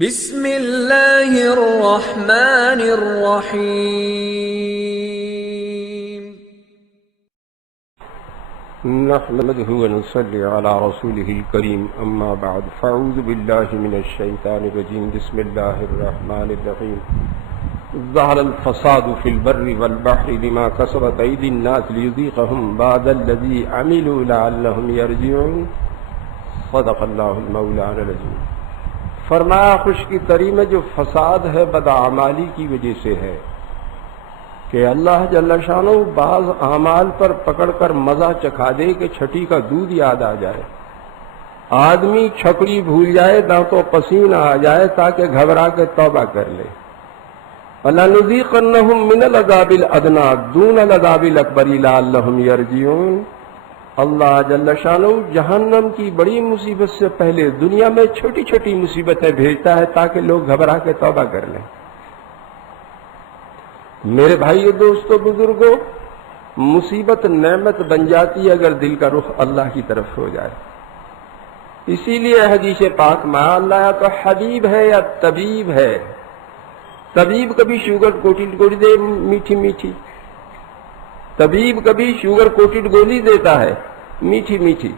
بسم اللہ الرحمن الرحیم نحمده ونصلي على رسوله الكريم اما بعد فاعوذ بالله من الشيطان الرجيم بسم الله الرحمن الرحيم ظهر الفساد في البر والبحر بما كسبت ايدي الناس ليذيقهم بعض الذي عملوا لعلهم يرجعون صدق الله المولانا العظيم۔ فرمایا خشکی تری میں جو فساد ہے بدعمالی کی وجہ سے ہے کہ اللہ جل شانہ بعض اعمال پر پکڑ کر مزہ چکھا دے کہ چھٹی کا دودھ یاد آ جائے، آدمی چھکڑی بھول جائے، دانتوں پسینہ آ جائے تاکہ گھبرا کے توبہ کر لے۔ وَلَنُذِيقَنَّهُم مِّنَ الْعَذَابِ الْأَدْنَىٰ دُونَ الْعَذَابِ الْأَكْبَرِ لَعَلَّهُمْ يَرْجِعُونَ۔ اللہ جل شانہ جہنم کی بڑی مصیبت سے پہلے دنیا میں چھوٹی چھوٹی مصیبتیں بھیجتا ہے تاکہ لوگ گھبرا کے توبہ کر لیں۔ میرے بھائیو دوستو بزرگوں، مصیبت نعمت بن جاتی ہے اگر دل کا رخ اللہ کی طرف ہو جائے۔ اسی لیے حدیث پاک میں اللہ یا تو حبیب ہے یا طبیب ہے۔ طبیب کبھی شوگر کوٹڈ گولی دے میٹھی میٹھی، طبیب کبھی شوگر کوٹڈ گولی دیتا ہے میٹھی میٹھی،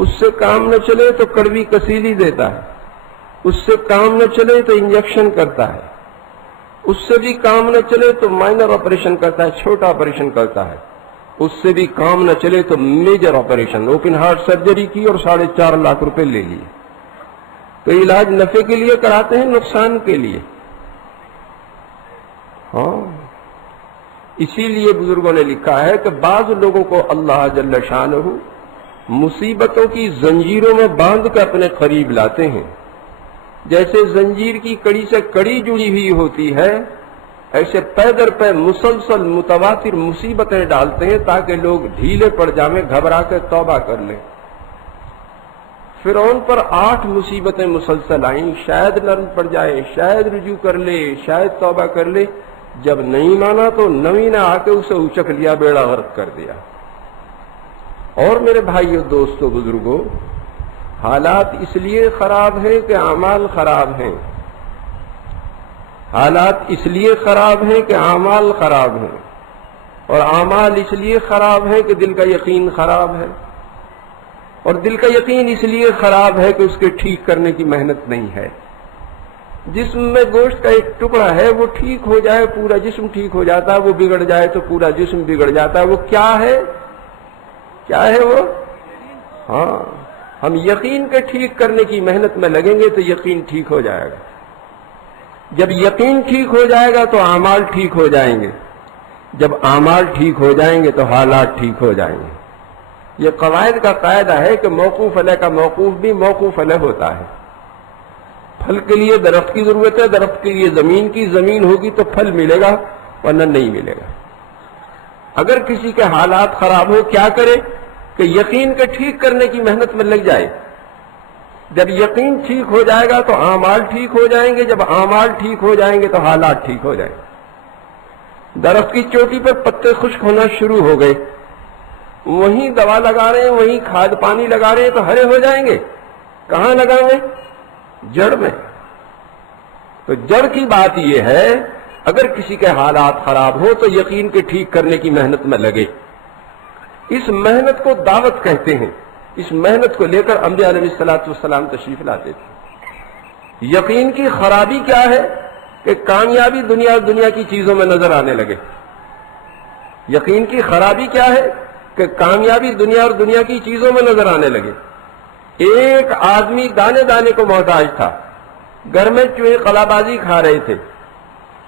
اس سے کام نہ چلے تو کڑوی کسیلی دیتا ہے، اس سے کام نہ چلے تو انجیکشن کرتا ہے، اس سے بھی کام نہ چلے تو مائنر آپریشن کرتا ہے، چھوٹا آپریشن کرتا ہے، اس سے بھی کام نہ چلے تو major operation, open heart surgery کی اور 4.5 لاکھ روپے لے لیے۔ تو علاج نفع کے لیے کراتے ہیں نقصان کے لیے؟ ہاں، اسی لیے بزرگوں نے لکھا ہے کہ بعض لوگوں کو اللہ جل شانہ مصیبتوں کی زنجیروں میں باندھ کر اپنے قریب لاتے ہیں۔ جیسے زنجیر کی کڑی سے کڑی جڑی ہوئی ہوتی ہے، ایسے پے در پے مسلسل متواتر مصیبتیں ڈالتے ہیں تاکہ لوگ ڈھیلے پڑ جائیں، گھبرا کے توبہ کر لیں۔ فرعون پر 8 مصیبتیں مسلسل آئیں، شاید نرم پڑ جائے، شاید رجوع کر لے، شاید توبہ کر لے، جب نہیں مانا تو 9ویں نے آ کے اسے اچک لیا، بیڑا غرق کر دیا۔ اور میرے بھائیو دوستو بزرگوں، حالات اس لیے خراب ہیں کہ اعمال خراب ہیں، حالات اس لیے خراب ہیں کہ اعمال خراب ہیں، اور اعمال اس لیے خراب ہیں کہ دل کا یقین خراب ہے، اور دل کا یقین اس لیے خراب ہے کہ اس کے ٹھیک کرنے کی محنت نہیں ہے۔ جسم میں گوشت کا ایک ٹکڑا ہے، وہ ٹھیک ہو جائے پورا جسم ٹھیک ہو جاتا ہے، وہ بگڑ جائے تو پورا جسم بگڑ جاتا ہے۔ وہ کیا ہے؟ کیا ہے وہ؟ ہاں، ہم یقین کے ٹھیک کرنے کی محنت میں لگیں گے تو یقین ٹھیک ہو جائے گا۔ جب یقین ٹھیک ہو جائے گا تو اعمال ٹھیک ہو جائیں گے، جب اعمال ٹھیک ہو جائیں گے تو حالات ٹھیک ہو جائیں گے۔ یہ قواعد کا قاعدہ ہے کہ موقوف علیہ کا موقوف بھی موقوف علیہ ہوتا ہے۔ پھل کے لیے درخت کی ضرورت ہے، درخت کے لیے زمین کی، زمین ہوگی تو پھل ملے گا ورنہ نہیں ملے گا۔ اگر کسی کے حالات خراب ہو کیا کرے کہ یقین کے ٹھیک کرنے کی محنت میں لگ جائے۔ جب یقین ٹھیک ہو جائے گا تو اعمال ٹھیک ہو جائیں گے، جب اعمال ٹھیک ہو جائیں گے تو حالات ٹھیک ہو جائیں گے۔ درخت کی چوٹی پر پتے خشک ہونا شروع ہو گئے، وہیں دوا لگا رہے ہیں، وہیں کھاد پانی لگا رہے ہیں تو ہرے ہو جائیں گے؟ کہاں لگائیں گے؟ جڑ میں۔ تو جڑ کی بات یہ ہے، اگر کسی کے حالات خراب ہو تو یقین کے ٹھیک کرنے کی محنت میں لگے۔ اس محنت کو دعوت کہتے ہیں۔ اس محنت کو لے کر انبیاء علیہ السلام تشریف لاتے تھے۔ یقین کی خرابی کیا ہے کہ کامیابی دنیا اور دنیا کی چیزوں میں نظر آنے لگے۔ یقین کی خرابی کیا ہے کہ کامیابی دنیا اور دنیا کی چیزوں میں نظر آنے لگے۔ ایک آدمی دانے دانے کو محتاج تھا، گھر میں چوہے قلا بازی کھا رہے تھے،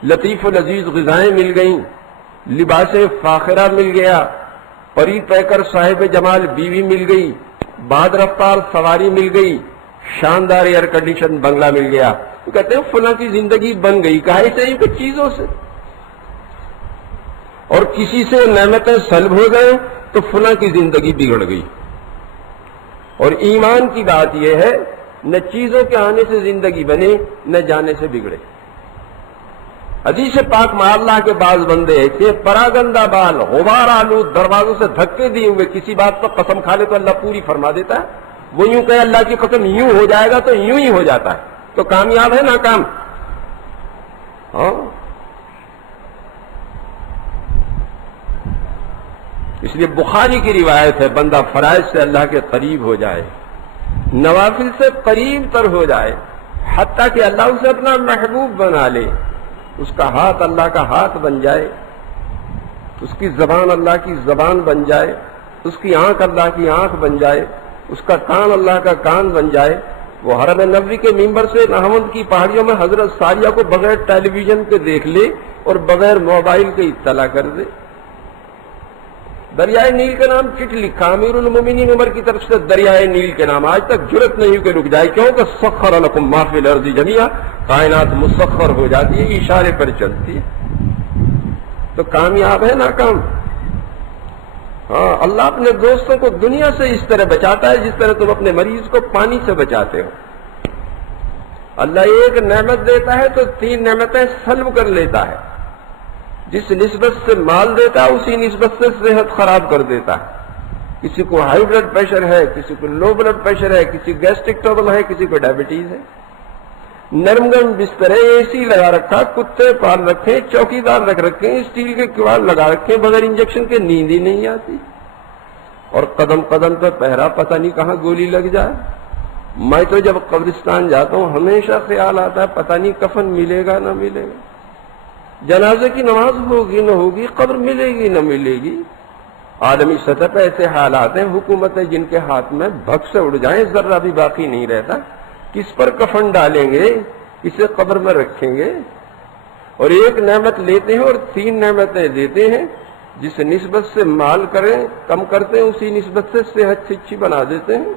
لطیف و لذیذ غذائیں مل گئیں، لباس فاخرہ مل گیا، پری پیکر صاحب جمال بیوی مل گئی، باد رفتار سواری مل گئی، شاندار ایئر کنڈیشن بنگلہ مل گیا۔ وہ کہتے ہیں فلاں کی زندگی بن گئی، کہاں سے؟ کچھ چیزوں سے۔ اور کسی سے نعمتیں سلب ہو گئے تو فلاں کی زندگی بگڑ گئی۔ اور ایمان کی بات یہ ہے، نہ چیزوں کے آنے سے زندگی بنے، نہ جانے سے بگڑے۔ حدیث پاک میں اللہ کے بعض بندے ایسے پراگندہ بال، غبار آلود، دروازوں سے دھکے دیے ہوئے کسی بات پر قسم کھا لے تو اللہ پوری فرما دیتا ہے۔ وہ یوں کہے اللہ کی قسم یوں ہو جائے گا تو یوں ہی ہو جاتا ہے۔ تو کامیاب ہے ناکام؟ ہاں، اس لیے بخاری کی روایت ہے بندہ فرائض سے اللہ کے قریب ہو جائے، نوافل سے قریب تر ہو جائے، حتیٰ کہ اللہ اسے اپنا محبوب بنا لے، اس کا ہاتھ اللہ کا ہاتھ بن جائے، اس کی زبان اللہ کی زبان بن جائے، اس کی آنکھ اللہ کی آنکھ بن جائے، اس کا کان اللہ کا کان بن جائے، وہ حرم نبوی کے ممبر سے نہاوند کی پہاڑیوں میں حضرت ساریہ کو بغیر ٹیلی ویژن کے دیکھ لے اور بغیر موبائل کے اطلاع کر دے۔ دریائے نیل کا نام چٹ لکھا امیر المومنین عمر کی طرف سے دریائے نیل کے نام، آج تک جرت نہیں کہ رک جائے، کیوں کہ سخر لکم ما فی الارض جمیعا، کائنات مسخر ہو جاتی ہے، اشارے پر چلتی ہے۔ تو کامیاب ہے ناکام؟ ہاں، اللہ اپنے دوستوں کو دنیا سے اس طرح بچاتا ہے جس طرح تم اپنے مریض کو پانی سے بچاتے ہو۔ اللہ ایک نعمت دیتا ہے تو 3 نعمتیں سلب کر لیتا ہے، جس نسبت سے مال دیتا ہے اسی نسبت سے صحت خراب کر دیتا ہے۔ کسی کو ہائی بلڈ پریشر ہے، کسی کو لو بلڈ پریشر ہے، کسی گیسٹرک ٹربل ہے، کسی کو ڈائبٹیز ہے۔ نرم گرم بستر ہے، اے سی لگا رکھا، کتے پال رکھے، چوکیدار رکھ رکھے، اسٹیل کے کیوار لگا رکھے، بغیر انجیکشن کے نیند ہی نہیں آتی، اور قدم قدم پہ پہرا، پتہ نہیں کہاں گولی لگ جائے۔ میں تو جب قبرستان جاتا ہوں ہمیشہ خیال آتا ہے پتہ نہیں کفن ملے گا نہ ملے گا، جنازے کی نماز ہوگی نہ ہوگی، قبر ملے گی نہ ملے گی۔ عالمی سطح پہ ایسے حالات ہیں، حکومتیں جن کے ہاتھ میں بھگ سے اڑ جائیں ذرہ بھی باقی نہیں رہتا، کس پر کفن ڈالیں گے، کسے قبر میں رکھیں گے۔ اور ایک نعمت لیتے ہیں اور 3 نعمتیں دیتے ہیں، جس نسبت سے مال کریں کم کرتے ہیں اسی نسبت سے صحت اچھی بنا دیتے ہیں۔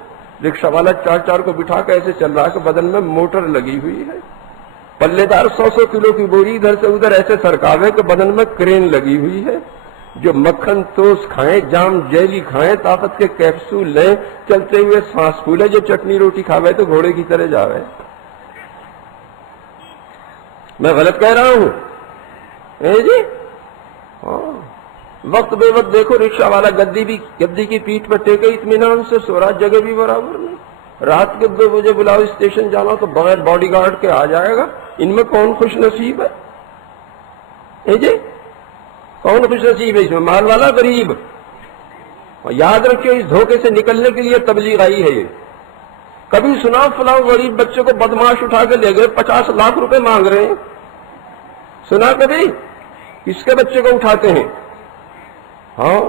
رکشہ والا 4 کو بٹھا کے ایسے چل رہا ہے کہ بدن میں موٹر لگی ہوئی ہے، پلے دار 100 کلو کی بوری ادھر سے ادھر ایسے سرکاوے کہ بدن میں کرین لگی ہوئی ہے۔ جو مکھن توس کھائیں، جام جیلی کھائیں، طاقت کے کیپسول لیں، چلتے ہوئے سانس پھولے، جو چٹنی روٹی کھاوے تو گھوڑے کی طرح جاوے۔ میں غلط کہہ رہا ہوں؟ جی ہاں، وقت بے وقت دیکھو رکشہ والا گدی کی پیٹھ پر ٹیکے اطمینان سے سو رہا، جگہ بھی برابر نہیں۔ رات کے 2 بجے بلاؤ اسٹیشن جانا تو بغیر باڈی گارڈ کے آ جائے گا۔ ان میں کون خوش نصیب ہے؟ جی کون خوش نصیب ہے اس میں؟ مال والا، غریب؟ یاد رکھیے اس دھوکے سے نکلنے کے لیے تبلیغ آئی ہے۔ یہ کبھی سنا فلاں غریب بچے کو بدماش اٹھا کے لے گئے 50 لاکھ روپے مانگ رہے ہیں؟ سنا کبھی؟ کس کے بچے کو اٹھاتے ہیں؟ ہاں،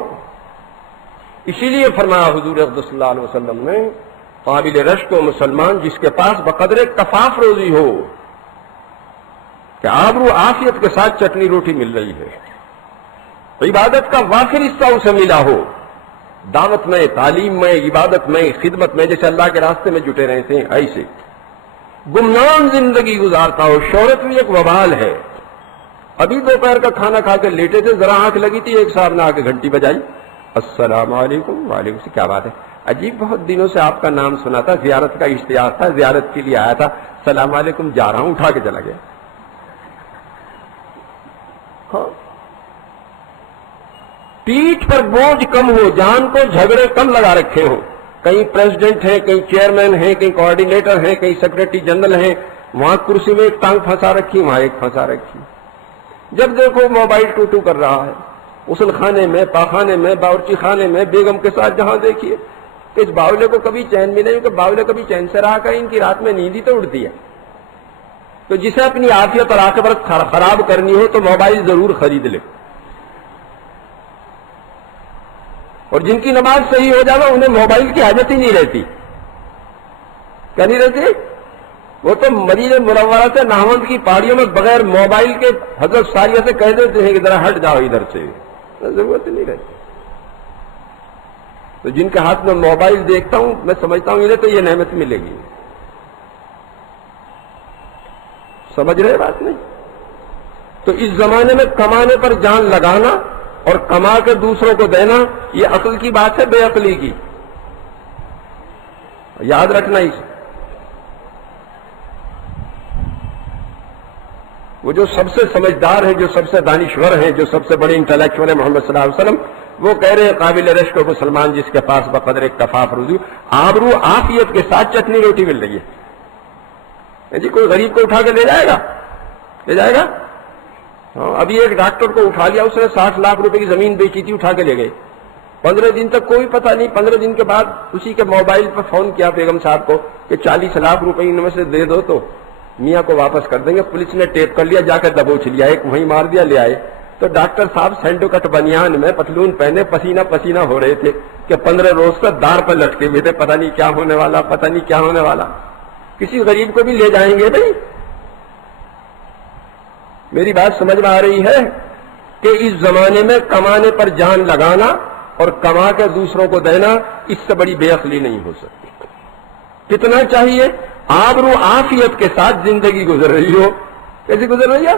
اسی لیے فرمایا حضور اقدس صلی اللہ علیہ وسلم نے، قابل رشک و مسلمان جس کے پاس بقدر کفاف روزی ہو، کہ آبرو عافیت کے ساتھ چٹنی روٹی مل رہی ہے، عبادت کا وافر حصہ اسے ملا ہو، دعوت میں، تعلیم میں، عبادت میں، خدمت میں، جیسے اللہ کے راستے میں جٹے رہتے ہیں ایسے گمنام زندگی گزارتا ہو۔ شہرت بھی ایک وبال ہے۔ ابھی دوپہر کا کھانا کھا کے لیٹے تھے، ذرا آنکھ لگی تھی، ایک صاحب نے آ کے گھنٹی بجائی، السلام علیکم۔ وعلیکم سے، کیا بات ہے؟ عجیب، بہت دنوں سے آپ کا نام سنا تھا، زیارت کا اشتہار تھا، زیارت کے لیے آیا تھا، السلام علیکم، جا رہا ہوں، اٹھا کے چلا گیا۔ ہاں، پیٹھ پر بوجھ کم ہو، جان کو جھگڑے کم لگا رکھے ہوں، کہیں پریزیڈنٹ ہیں، کہیں چیئرمین ہیں، کہیں کوآرڈینیٹر ہیں، کہیں سیکرٹری جنرل ہیں، وہاں کرسی میں ایک ٹانگ پھنسا رکھی، وہاں ایک پھنسا رکھی، جب دیکھو موبائل ٹو کر رہا ہے، غسل خانے میں، پاخانے میں، باورچی خانے میں، بیگم کے ساتھ جہاں دیکھیے، کہ اس باولے کو کبھی چین بھی نہیں، کہ باولے کبھی چین سے رہا کریں، ان کی رات میں نیند ہی تو اڑتی ہے۔ تو جسے اپنی عافیت اور عاقبت خراب کرنی ہو تو موبائل ضرور خرید لے، اور جن کی نماز صحیح ہو جائے انہیں موبائل کی حاجت ہی نہیں رہتی۔ کیا نہیں رہتی؟ وہ تو مدینہ منورہ سے نہاوند کی پہاڑیوں میں بغیر موبائل کے حضرت ساریہ سے کہہ دیتے ہیں کہ ذرا ہٹ جاؤ ادھر سے، ضرورت نہیں رہتی۔ تو جن کے ہاتھ میں موبائل دیکھتا ہوں میں سمجھتا ہوں انہیں تو یہ نعمت ملے گی۔ سمجھ رہے بات نہیں؟ تو اس زمانے میں کمانے پر جان لگانا اور کما کے دوسروں کو دینا یہ عقل کی بات ہے، بے عقلی کی، یاد رکھنا اسے۔ وہ جو سب سے سمجھدار ہیں، جو سب سے دانشور ہیں، جو سب سے بڑے انٹلیکچوئل ہیں محمد صلی اللہ علیہ وسلم، وہ کہہ رہے ہیں قابل رشک و مسلمان جس کے پاس بقدر کفاف روزی، آبرو عافیت کے ساتھ چٹنی روٹی مل رہی ہے۔ جی کوئی غریب کو اٹھا کے لے جائے گا؟ لے جائے گا؟ ہاں، ابھی ایک ڈاکٹر کو اٹھا لیا، اس نے 60 لاکھ روپے کی زمین بیچی تھی، اٹھا کے لے گئے۔ 15 دن تک کوئی پتہ نہیں، 15 دن کے بعد اسی کے موبائل پر فون کیا بیگم صاحب کو کہ 40 لاکھ روپے ان میں سے دے دو تو میاں کو واپس کر دیں گے۔ پولیس نے ٹیپ کر لیا، جا کر دبوچ لیا، ایک وہیں مار دیا، لے آئے تو ڈاکٹر صاحب سینڈو کٹ بنیان میں پتلون پہنے پسینہ پسینہ ہو رہے تھے کہ 15 روز کا دار پر لٹکے ہوئے تھے، پتہ نہیں کیا ہونے والا، پتہ نہیں کیا ہونے والا۔ کسی غریب کو بھی لے جائیں گے بھائی؟ میری بات سمجھ میں آ رہی ہے کہ اس زمانے میں کمانے پر جان لگانا اور کما کے دوسروں کو دینا، اس سے بڑی بے عقلی نہیں ہو سکتی۔ کتنا چاہیے؟ آبرو عافیت کے ساتھ زندگی گزر رہی ہو۔ کیسی گزر رہی ہے؟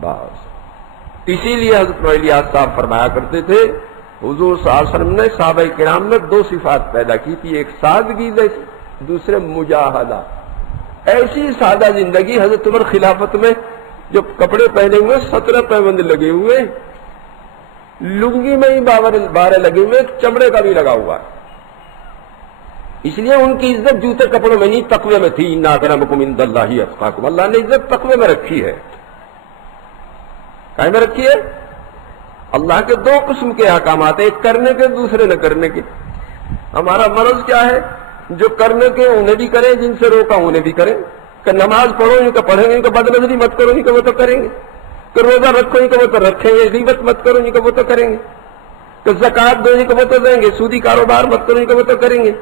بس اسی لیے حضرت الیاس صاحب فرمایا کرتے تھے، حضور صلی اللہ علیہ وسلم نے صحابہ کرام میں 2 صفات پیدا کی تھی، ایک سادگی، دوسرے مجاہدہ۔ ایسی سادہ زندگی، حضرت عمر خلافت میں جو کپڑے پہنے ہوئے 17 پیوند لگے ہوئے، لنگی میں ہی 12 لگے ہوئے، چمڑے کا بھی لگا ہوا ہے۔ اس لیے ان کی عزت جوتے کپڑوں میں نہیں، تقوی میں تھی۔ ان اکرمکم عند اللہ اتقاکم، اللہ نے عزت تقوی میں رکھی ہے۔ کہیں میں رکھی ہے؟ اللہ کے 2 قسم کے احکامات ہیں، ایک کرنے کے، دوسرے نہ کرنے کے۔ ہمارا مرض کیا ہے؟ جو کرنے کے انہیں بھی کریں، جن سے روکا انہیں بھی کریں۔ کہ نماز پڑھو ان کو پڑھیں گے، ان کو بد نظری مت کرو ان کو وہ تو کریں گے۔ کہ روزہ رکھو ان کو وہ تو رکھیں گے، غیبت مت کرو ان کو وہ تو کریں گے۔ کہ زکوٰۃ دو ان کو وہ تو دیں گے، سودی کاروبار مت کرو ان کو وہ تو کریں گے۔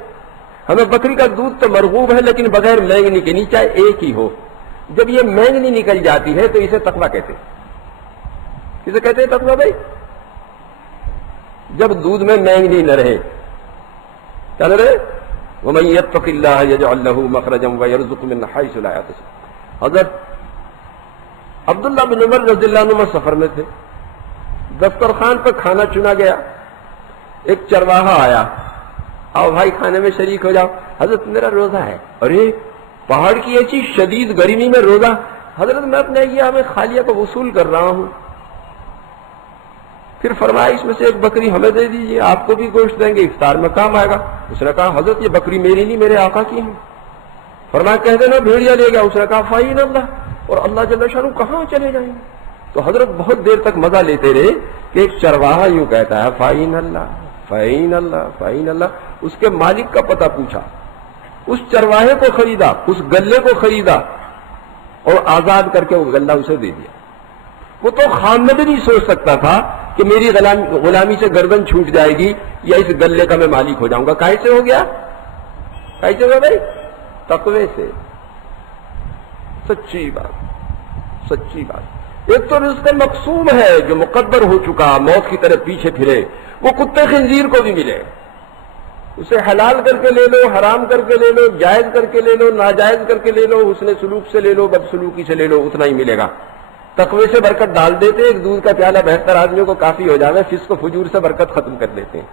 ہمیں بکری کا دودھ تو مرغوب ہے لیکن بغیر مینگنی کے نہیں، چاہے ایک ہی ہو۔ جب یہ مینگنی نکل جاتی ہے تو اسے تقویٰ کہتے ہیں۔ کسے کہتے ہیں تقویٰ بھائی؟ جب دودھ میں مینگنی نہ رہے، کیا نہ رہے؟ وَمَن يَتَّقِ اللَّهَ يَجْعَل لَّهُ مَخْرَجًا وَيَرْزُقْهُ مِنْ حَيْثُ لَا يَحْتَسِبُ۔ حضرت عبداللہ بن عمر رضی اللہ عنہ سفر میں تھے، دسترخوان پر کھانا چنا گیا، ایک چرواہا آیا، آؤ بھائی کھانے میں شریک ہو جاؤ۔ حضرت میرا روزہ ہے۔ ارے پہاڑ کی ایسی شدید گرمی میں روزہ؟ حضرت میں اپنے ایام خالیہ کو وصول کر رہا ہوں۔ پھر فرمایا اس میں سے ایک بکری ہمیں دے دیجیے، آپ کو بھی گوشت دیں گے، افطار میں کام آئے گا۔ اس نے کہا حضرت یہ بکری میری نہیں، میرے آقا کی ہے۔ فرمایا کہہ دینا بھیڑیا لے گیا۔ اس نے کہا فائن اللہ، اور اللہ جل شانہ کہاں چلے جائیں گے؟ تو حضرت بہت دیر تک مزہ لیتے رہے کہ ایک چرواہا یوں کہتا ہے فائن اللہ فائن اللہ فائن اللہ۔ اس کے مالک کا پتہ پوچھا، اس چرواہے کو خریدا، اس گلے کو خریدا اور آزاد کر کے وہ گلہ اسے دے دیا۔ وہ تو خام میں بھی نہیں سوچ سکتا تھا کہ میری غلامی سے گردن چھوٹ جائے گی یا اس گلے کا میں مالک ہو جاؤں گا۔ کائے سے ہو گیا؟ کائے سے ہو گیا بھائی؟ تقوی سے۔ سچی بات، سچی بات۔ ایک تو رزق مقسوم ہے جو مقدر ہو چکا، موت کی طرف پیچھے پھرے، وہ کتے خنزیر کو بھی ملے۔ اسے حلال کر کے لے لو، حرام کر کے لے لو، جائز کر کے لے لو، ناجائز کر کے لے لو، حسن سلوک سے لے لو، بدسلوکی سے لے لو، اتنا ہی ملے گا۔ تقوی سے برکت ڈال دیتے، ایک دودھ کا پیالہ 72 آدمیوں کو کافی ہو جاوے، فسق و فجور سے برکت ختم کر دیتے ہیں۔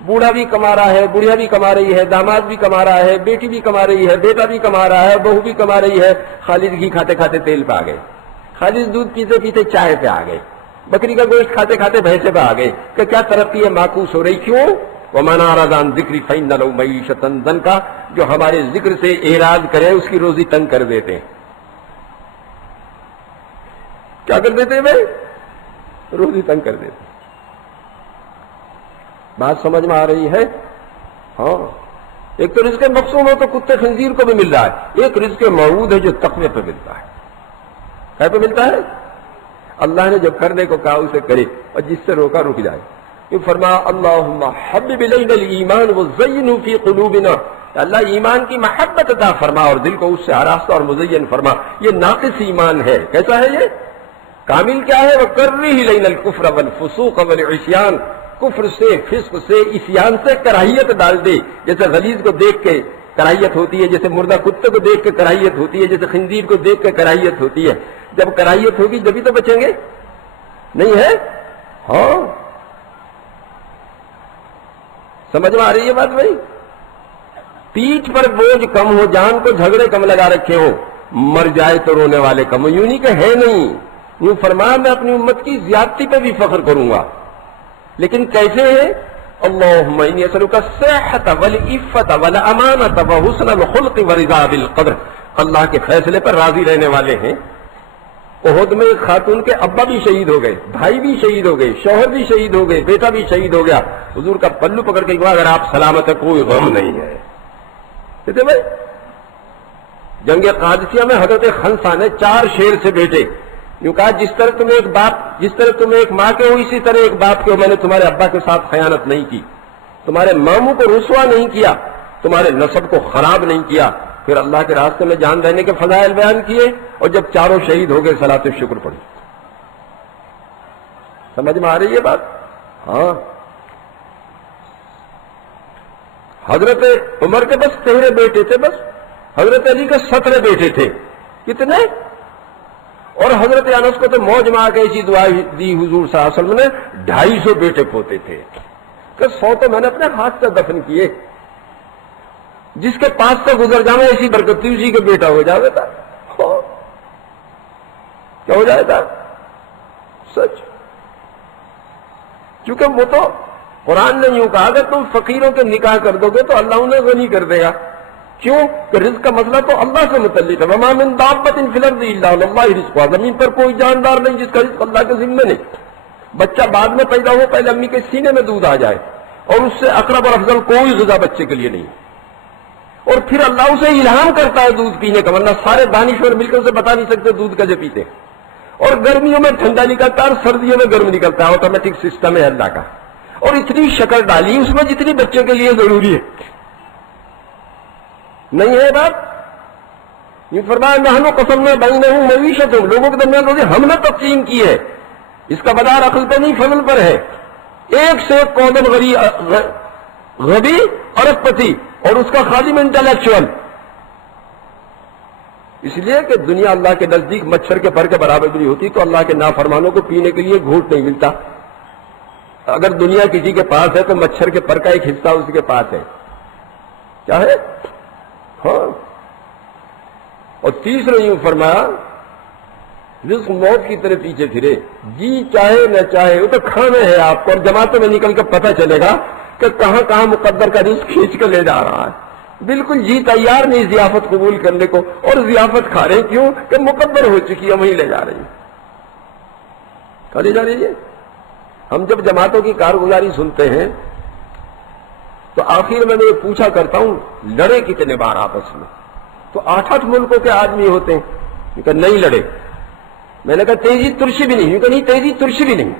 بوڑھا بھی کما رہا ہے، بڑھیا بھی کما رہی ہے، داماد بھی کما رہا ہے، بیٹی بھی کما رہی ہے، بیٹا بھی کما رہا ہے، بہو بھی کما رہی ہے۔ خالد گھی کھاتے کھاتے تیل پہ آ گئے، خالد دودھ پیتے پیتے چائے پہ آ گئے، بکری کا گوشت کھاتے کھاتے بھینسے پہ آ گئے کہ کیا ترقی ہے معکوس ہو رہی؟ کیوں؟ وَمَنْ أَعْرَضَ عَنْ ذِكْرِي فَإِنَّ لَهُ مَعِيشَةً ضَنْكًا، جو ہمارے ذکر سے اعراض کرے اس کی روزی تنگ کر دیتے ہیں۔ کیا کر دیتے ہیں بھائی؟ روزی تنگ کر دیتے ہیں۔ بات سمجھ میں آ رہی ہے؟ ہاں، ایک تو رزق مقسوم ہو تو کتے خنزیر کو بھی مل رہا ہے، ایک رزق موعود ہے جو تقوی پہ ملتا ہے۔ کیا پہ ملتا ہے؟ اللہ نے جب کرنے کو کہا اسے کرے، اور جس سے روکا رک جائے۔ کہ فرمایا اللہم حبب الینا الایمان وزینہ فی قلوبنا، اللہ ایمان کی محبت عطا فرما اور دل کو اس سے آراستہ اور مزین فرما۔ یہ ناقص ایمان ہے۔ کیسا ہے یہ؟ کامل کیا ہے؟ وَكَرِّهْ إِلَيْنَا الْكُفْرَ وَالْفُسُوقَ وَالْعِصْيَانَ، کفر سے، فسق سے، عصیان سے کراہیت ڈال دے۔ جیسے غلیظ کو دیکھ کے کراہیت ہوتی ہے، جیسے مردہ کتے کو دیکھ کے کراہیت ہوتی ہے، جیسے خنزیر کو دیکھ کے کراہیت ہوتی ہے۔ جب کراہیت ہوگی جبھی تو بچیں گے، نہیں ہے؟ ہاں، سمجھ میں آ رہی ہے بات بھائی؟ پیٹھ پر بوجھ کم ہو، جان کو جھگڑے کم لگا رکھے ہو، مر جائے تو رونے والے کم ہو، یوں نہیں کہ ہے نہیں۔ یوں فرمایا میں اپنی امت کی زیادتی پہ بھی فخر کروں گا، لیکن کیسے ہے؟ اللہم انی اسألک الصحۃ والعفۃ والامانۃ وحسن الخلق ورضا بالقدر. اللہ کے فیصلے پر راضی رہنے والے ہیں. احد میں ایک خاتون کے ابا بھی شہید ہو گئے، بھائی بھی شہید ہو گئے، شوہر بھی شہید ہو گئے، بیٹا بھی شہید ہو گیا. حضور کا پلو پکڑ کے کہا اگر آپ سلامت ہیں کوئی غم نہیں ہے. کہتے بھائی جنگ قادسیہ میں حضرت خنسا نے 4 شیر سے بیٹے یوں کہا جس طرح تم ایک ماں کے ہو اسی طرح ایک باپ کے ہو. میں نے تمہارے ابا کے ساتھ خیانت نہیں کی، تمہارے ماموں کو رسوا نہیں کیا، تمہارے نسب کو خراب نہیں کیا. پھر اللہ کے راستے میں جان دینے کے فضائل بیان کیے اور جب چاروں شہید ہو گئے صلاۃ الشکر پڑھی. سمجھ میں آ رہی ہے بات؟ ہاں. حضرت عمر کے بس 13 بیٹے تھے، بس حضرت علی کے 17 بیٹے تھے. کتنے؟ اور حضرت انس کو تو موج میں آ کے ایسی دعا دی حضور صلی اللہ علیہ وسلم نے 250 بیٹے پوتے تھے کہ 100 تو میں نے اپنے ہاتھ سے دفن کیے. جس کے پاس سے گزر جانا ایسی برکت تھی اسی کا بیٹا ہو جاتا تھا. کیا ہو جائے گا؟ سچ. کیونکہ وہ تو قرآن نے یوں کہا کہ تم فقیروں کے نکاح کر دو گے تو اللہ انہیں غنی کر دے گا. کیوں کہ رزق کا مسئلہ تو اللہ سے متعلق ہے. وما من دابۃ فی الارض الا علی اللہ رزقها. زمین پر کوئی جاندار نہیں جس کا رزق اللہ کے ذمہ نہیں. بچہ بعد میں پیدا ہو پہلے امی کے سینے میں دودھ آ جائے اور اس سے اقرب اور افضل کوئی غذا بچے کے لیے نہیں. اور پھر اللہ اسے الہام کرتا ہے دودھ پینے کا، ورنہ سارے دانشور مل کر اسے بتا نہیں سکتے دودھ کا جو پیتے. اور گرمیوں میں ٹھنڈا نکلتا ہے اور سردیوں میں گرم نکلتا ہے. آٹومیٹک سسٹم ہے اللہ کا. اور اتنی شکل ڈالی اس میں جتنی بچے کے لیے ضروری ہے. نہیں ہے بات؟ یہ فرمایا نحن قسمنا بینہم معیشتہم. لوگوں کے درمیان روزی ہم نے تقسیم کی ہے. اس کا مدار عقل پہ نہیں فضل پر ہے. ایک سے ایک قوم غبی ارب پتی اور اس کا خادم انٹلیکچوئل. اس لیے کہ دنیا اللہ کے نزدیک مچھر کے پر کے برابر بھی ہوتی تو اللہ کے نافرمانوں کو پینے کے لیے گھونٹ نہیں ملتا. اگر دنیا کسی کے پاس ہے تو مچھر کے پر کا ایک حصہ اس کے پاس ہے. کیا ہے؟ ہاں. اور تیسرا یوں فرمایا رزق موت کی طرح پیچھے پھرے. جی چاہے نہ چاہے وہ تو کھانا ہے آپ کو. اور جماعتوں میں نکل کر پتہ چلے گا کہ کہاں کہاں مقدر کا رزق کھینچ کر لے جا رہا ہے. بالکل جی تیار نہیں ضیافت قبول کرنے کو اور ضیافت کھا رہے کیوں کہ مقدر ہو چکی ہے وہیں لے جا رہی ہے. کہاں لے جا رہی ہے؟ ہم جب جماعتوں کی کارگزاری سنتے ہیں تو آخر میں یہ پوچھا کرتا ہوں لڑے کتنے بار آپس میں؟ تو 8 ملکوں کے آدمی ہوتے ہیں کہ نہیں لڑے. میں نے کہا تیزی ترشی بھی نہیں. کہ نہیں تیزی ترشی بھی نہیں.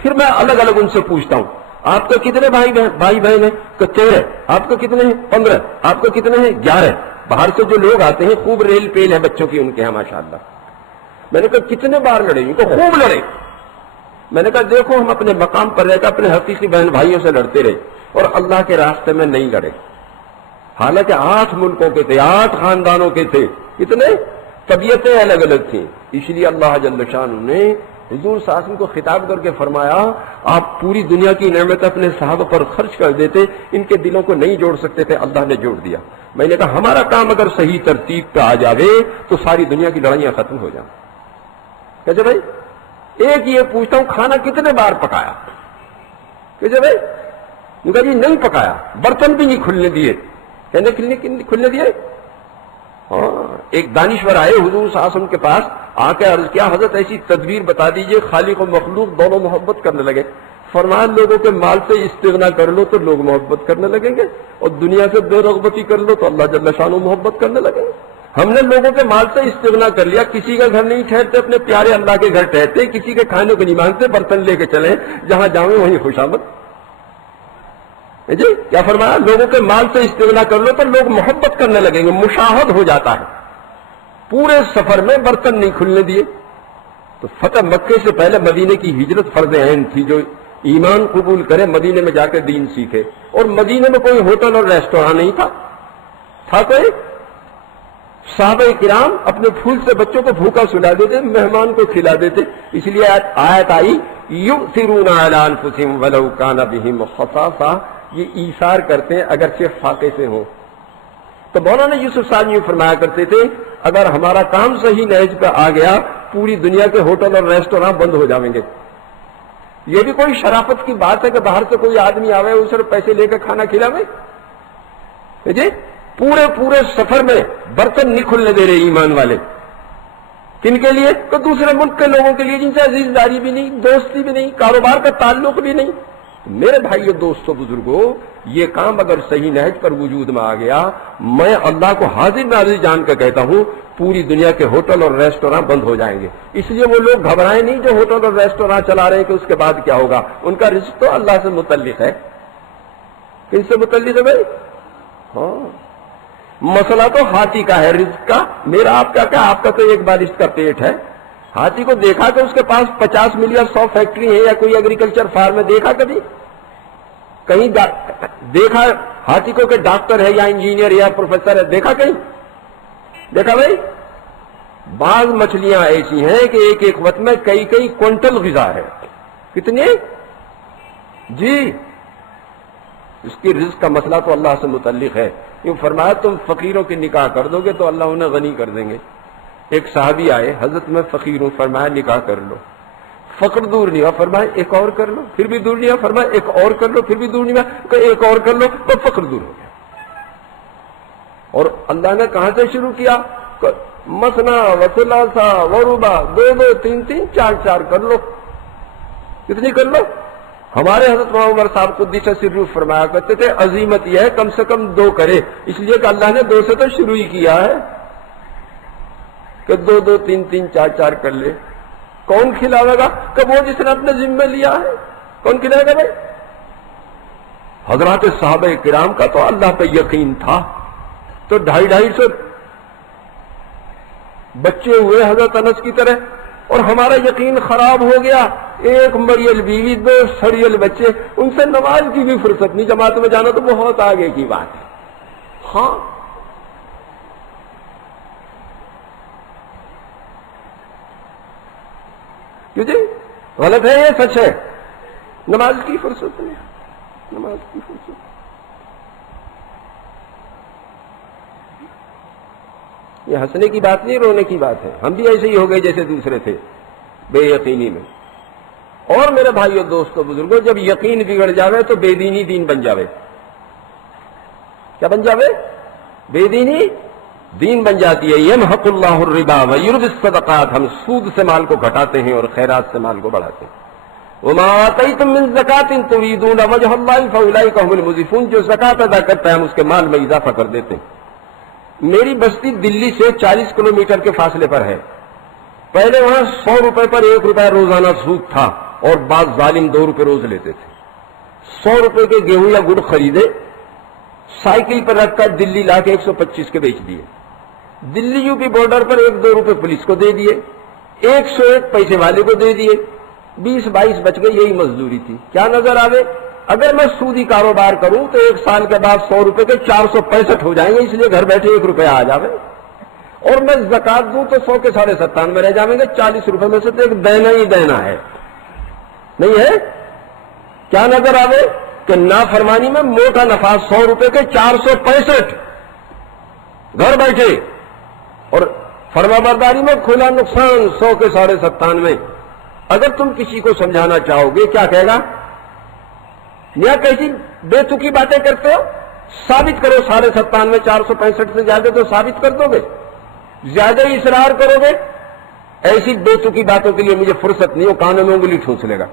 پھر میں الگ الگ ان سے پوچھتا ہوں آپ کے کتنے بھائی بہن ہیں؟ کہ 13. آپ کے کتنے ہیں؟ 15. آپ کے کتنے ہیں؟ 11. باہر سے جو لوگ آتے ہیں خوب ریل پیل ہے بچوں کی ان کے ہیں ماشاءاللہ. میں نے کہا کتنے بار لڑے؟ ان کو خوب لڑے. میں نے کہا دیکھو ہم اپنے مقام پر رہ کر اپنے حقیقی بہن بھائیوں سے لڑتے رہے اور اللہ کے راستے میں نہیں لڑے. حالانکہ 8 ملکوں کے تھے، 8 خاندانوں کے تھے. کتنے؟ طبیعتیں الگ الگ تھیں. اس لیے اللہ جل شانہ نے حضور صلی اللہ علیہ وسلم کو خطاب کر کے فرمایا آپ پوری دنیا کی نعمت اپنے صحابہ پر خرچ کر دیتے، ان کے دلوں کو نہیں جوڑ سکتے تھے، اللہ نے جوڑ دیا. میں نے کہا ہمارا کام اگر صحیح ترتیب پہ آ جاوے تو ساری دنیا کی لڑائیاں ختم ہو جائیں. کہتے بھائی ایک یہ پوچھتا ہوں کھانا کتنے بار پکایا؟ کہتے بھائی کہا جی نہیں پکایا. برتن بھی نہیں کھلنے دیے. کہنے کھلنے دیے؟ ہاں. ایک دانشور آئے حضور صلی اللہ علیہ وسلم کے پاس آ کے عرض کیا حضرت ایسی تدبیر بتا دیجئے خالق و مخلوق دونوں محبت کرنے لگے. فرمایا لوگوں کے مال سے استغنا کر لو تو لوگ محبت کرنے لگیں گے اور دنیا سے بے رغبتی کر لو تو اللہ جل شانہ محبت کرنے لگیں گے. ہم نے لوگوں کے مال سے استغنا کر لیا. کسی کا گھر نہیں ٹھہرتے، اپنے پیارے اللہ کے گھر ٹھہرتے، کسی کے کھانے کو نہیں مانگتے، برتن لے کے چلیں جہاں جاؤں وہیں خوشامد. جی کیا فرمایا؟ لوگوں کے مال سے استغنا کر لو تو لوگ محبت کرنے لگیں گے. مشاہد ہو جاتا ہے. پورے سفر میں برتن نہیں کھلنے دیے. تو فتح مکے سے پہلے مدینے کی ہجرت فرض عین تھی. جو ایمان قبول کرے مدینے میں جا کے دین سیکھے. اور مدینے میں کوئی ہوٹل اور ریسٹوراں نہیں تھا. کوئی صحابہ کرام اپنے پھول سے بچوں کو بھوکا سلا دیتے، مہمان کو کھلا دیتے. اس لیے آیت آئی یؤثرون علی انفسہم ولو کان بہم خصاصہ. یہ ایثار کرتے ہیں اگرچہ فاقے سے ہوں. تو مولانا یوسف صاحب یہ فرمایا کرتے تھے اگر ہمارا کام صحیح نہج پہ آ گیا پوری دنیا کے ہوٹل اور ریسٹوراں بند ہو جائیں گے. یہ بھی کوئی شرافت کی بات ہے کہ باہر سے کوئی آدمی آوے اسے پیسے لے کے کھانا کھلاوے؟ جی پورے سفر میں برتن نہیں کھلنے دے رہے ایمان والے. کن کے لیے؟ تو دوسرے ملک کے لوگوں کے لیے جن سے عزیز داری بھی نہیں، دوستی بھی نہیں، کاروبار کا تعلق بھی نہیں. میرے بھائیو دوستو بزرگوں، یہ کام اگر صحیح نہج پر وجود میں آ گیا، میں اللہ کو حاضر ناظر جان کر کہتا ہوں پوری دنیا کے ہوٹل اور ریسٹوراں بند ہو جائیں گے. اس لیے وہ لوگ گھبرائیں نہیں جو ہوٹل اور ریسٹوراں چلا رہے ہیں کہ اس کے بعد کیا ہوگا. ان کا رزق تو اللہ سے متعلق ہے. کن سے متعلق ہے بھائی؟ ہاں، مسئلہ تو ہاتھی کا ہے رزق کا. میرا آپ کا کیا؟ آپ کا تو ایک بالشت کا پیٹ ہے. ہاتھی کو دیکھا کہ اس کے پاس 50 مل یا 100 فیکٹری ہے یا کوئی ایگریکلچر فارم ہے؟ دیکھا کبھی؟ کہیں دیکھا ہاتھی کو کہ ڈاکٹر ہے یا انجینئر یا پروفیسر ہے؟ دیکھا کہیں؟ دیکھا بھائی؟ بعض مچھلیاں ایسی ہیں کہ ایک ایک وقت میں کئی کوئنٹل غذا ہے. کتنی؟ جی اس کی رزق کا مسئلہ تو اللہ سے متعلق ہے. یوں فرمایا تم فقیروں کی نکاح کر دو گے تو اللہ انہیں غنی کر دیں گے. ایک صحابی آئے، حضرت میں فقیر ہوں، فرمایا نکاح کر لو. فقر دور نہیں ہوا، فرمایا ایک اور کر لو، پھر بھی دور نہیں ہوا، فرمایا ایک اور کر لو، پھر بھی دور نہیں ہوا، کہ ایک اور کر لو تو فقر دور ہو گیا. اور اللہ نے کہاں سے شروع کیا؟ مسنا وثلاثا وربا، 2 3 4 4 کر لو. کتنی کر لو؟ ہمارے حضرت عمر صاحب قدس سرہ فرمایا کرتے تھے عظیمت یہ ہے کم سے کم 2 کرے، اس لیے کہ اللہ نے 2 سے تو شروع ہی کیا ہے کہ 2 3 4 4 کر لے. کون کھلاوے گا؟ کہ وہ جس نے اپنے ذمہ لیا ہے. کون کھلائے گا بھائی؟ حضرات صحابہ کرام کا تو اللہ پہ یقین تھا، تو 250 بچے ہوئے حضرت انس کی طرح، اور ہمارا یقین خراب ہو گیا. ایک مریل بیوی، 2 سڑیل بچے، ان سے نماز کی بھی فرصت نہیں. جماعت میں جانا تو بہت آگے کی بات ہے. ہاں کیوں جی؟ غلط ہے یہ سچ ہے. نماز کی فرصت نہیں، نماز کی فرصت. یہ ہنسنے کی بات نہیں، رونے کی بات ہے. ہم بھی ایسے ہی ہو گئے جیسے دوسرے تھے بے یقینی میں. اور میرے بھائیو دوستو بزرگوں، جب یقین بگڑ جاوے تو بے دینی دین بن جاوے. کیا بن جاوے؟ بے دینی دین بن جاتی ہے. یمحق اللہ الربا ویربی الصدقات، ہم سود سے مال کو گھٹاتے ہیں اور خیرات سے مال کو بڑھاتے ہیں. وما آتیتم من زکاۃ تریدون وجہ اللہ فاولئک هم المضعفون، جو زکات ادا کرتا ہے ہم اس کے مال میں اضافہ کر دیتے ہیں. میری بستی دلی سے 40 کلومیٹر کے فاصلے پر ہے. پہلے وہاں 100 روپے پر 1 روپیہ روزانہ سود تھا، اور بعض ظالم 2 روپے روز لیتے تھے. 100 روپے کے گیہوں یا گڑ خریدے، سائیکل پر رکھ کر دلی لا کے 125 کے بیچ دیے. دلی یو پی بارڈر پر 1-2 روپے پولیس کو دے دیے، 101 پیسے والے کو دے دیے، 20-22 بچ گئے. یہی مزدوری تھی. کیا نظر آوے؟ اگر میں سودی کاروبار کروں تو 1 سال کے بعد 100 روپے کے 465 ہو جائیں گے، اس لیے گھر بیٹھے 1 روپیہ آ جاوے. اور میں زکات دوں تو 100 کے 97.5 رہ جائیں گے. 40 روپے میں سے تو ایک دینا ہی دینا ہے، نہیں ہے؟ کیا نظر آوے کہ نافرمانی میں موٹا نفع 100 روپے کے 465 گھر بیٹھے، اور فرما برداری میں کھلا نقصان 100 کے 97.5. اگر تم کسی کو سمجھانا چاہو گے کیا کہے گا؟ یا کیسی بے تکی باتیں کرتے ہو؟ ثابت کرو 97.5 465 سے زیادہ تو ثابت کر دو گے. زیادہ ہی اصرار کرو گے. ایسی بے تکی باتوں کے لیے مجھے فرصت نہیں ہو، کانوں میں انگلی ٹھونس لے گا.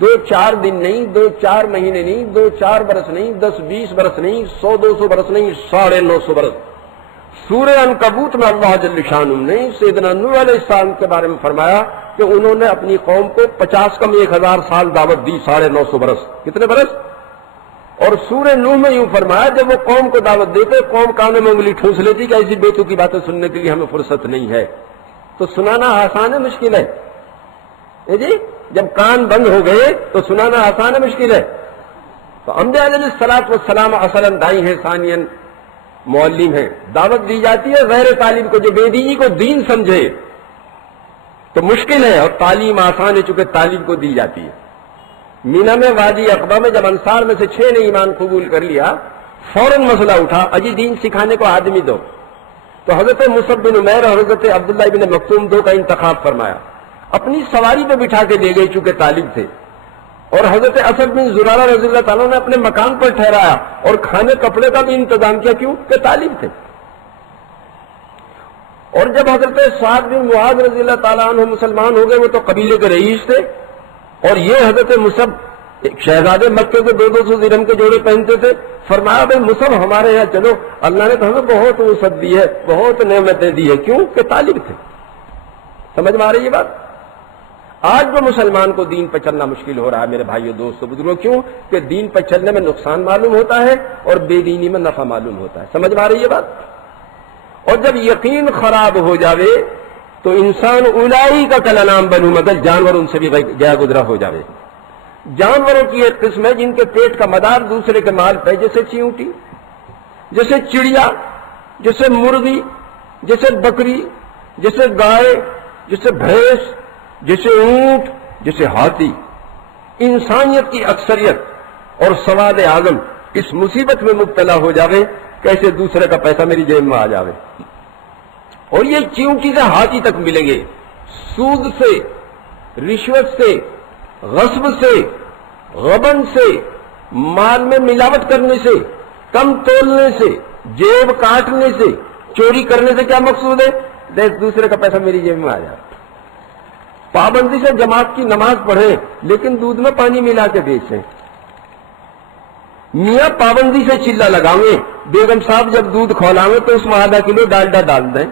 2-4 دن نہیں، 2-4 مہینے نہیں، 2-4 برس نہیں، 10-20 برس نہیں، 100-200 برس نہیں، 950 برس. سورہ عنکبوت میں اللہ جل شانہ نے سیدنا نوح علیہ السلام کے بارے میں فرمایا کہ انہوں نے اپنی قوم کو 50 کم 1000 سال دعوت دی، 950 برس. کتنے برس؟ اور سورہ نوح میں یوں فرمایا جب وہ قوم کو دعوت دیتے قوم کانوں میں انگلی ٹھونس لیتی کہ ایسی بیتوں کی باتیں سننے کے لیے ہمیں فرصت نہیں ہے. تو سنانا آسان ہے مشکل ہے؟ جی جب کان بند ہو گئے تو سنانا آسان ہے مشکل ہے؟ تو انبیاء علیہ الصلوۃ والسلام اصلاً دائی ہیں، ثانیاً معلم ہیں. دعوت دی جاتی ہے غیر تعلیم کو. جو بے دینی کو دین سمجھے تو مشکل ہے، اور تعلیم آسان ہے چونکہ تعلیم کو دی جاتی ہے. مینا میں وادی عقبہ میں جب انصار میں سے 6 نے ایمان قبول کر لیا، فوراً مسئلہ اٹھا اجی دین سکھانے کو آدمی دو. تو حضرت مصعب بن عمیر اور حضرت عبداللہ بن مکتوم 2 کا انتخاب فرمایا. اپنی سواری پہ بٹھا کے لے گئے چونکہ طالب تھے، اور حضرت اسد بن زرارہ رضی اللہ تعالیٰ نے اپنے مکان پر ٹھہرایا اور کھانے کپڑے کا بھی انتظام کیا، کیوں کہ طالب تھے۔ اور جب حضرت سعد بن معاذ رضی اللہ تعالیٰ عنہ مسلمان ہو گئے، وہ تو قبیلے کے رئیس تھے، اور یہ حضرت مصعب ایک شہزادے مکے کے 200 درہم کے جوڑے پہنتے تھے، فرمایا بھائی مصعب ہمارے یہاں چلو، اللہ نے تو ہمیں بہت وسعت دی ہے، بہت نعمتیں دی ہے، کیوں کہ طالب تھے۔ سمجھ میں آ رہی ہے بات؟ آج جو مسلمان کو دین پر چلنا مشکل ہو رہا ہے میرے بھائیو دوستو بزرگوں، کیوں کہ دین پر چلنے میں نقصان معلوم ہوتا ہے اور بے دینی میں نفع معلوم ہوتا ہے۔ سمجھ میں آ رہی ہے بات؟ اور جب یقین خراب ہو جاوے تو انسان اولائی کا کلنام بنو، مگر جانور ان سے بھی گیا گزرا ہو جاوے۔ جانوروں کی ایک قسم ہے جن کے پیٹ کا مدار دوسرے کے مال پہ، جیسے چیونٹی، جیسے چڑیا، جیسے مرغی، جیسے بکری، جیسے گائے، جیسے بھینس، جیسے اونٹ، جیسے ہاتھی۔ انسانیت کی اکثریت اور سواد اعظم اس مصیبت میں مبتلا ہو جاوے کیسے دوسرے کا پیسہ میری جیب میں آ جاوے، اور یہ چیونٹی سے ہاتھی تک ملیں گے، سود سے، رشوت سے، غصب سے، غبن سے، مال میں ملاوٹ کرنے سے، کم تولنے سے، جیب کاٹنے سے، چوری کرنے سے کیا مقصود ہے؟ دوسرے کا پیسہ میری جیب میں آ جائے۔ پابندی سے جماعت کی نماز پڑھیں لیکن دودھ میں پانی ملا کے بیچیں۔ میاں پابندی سے چلہ لگاویں، بیگم صاحب جب دودھ کھولاویں تو اس میں آدھا کلو ڈالڈا ڈال دیں،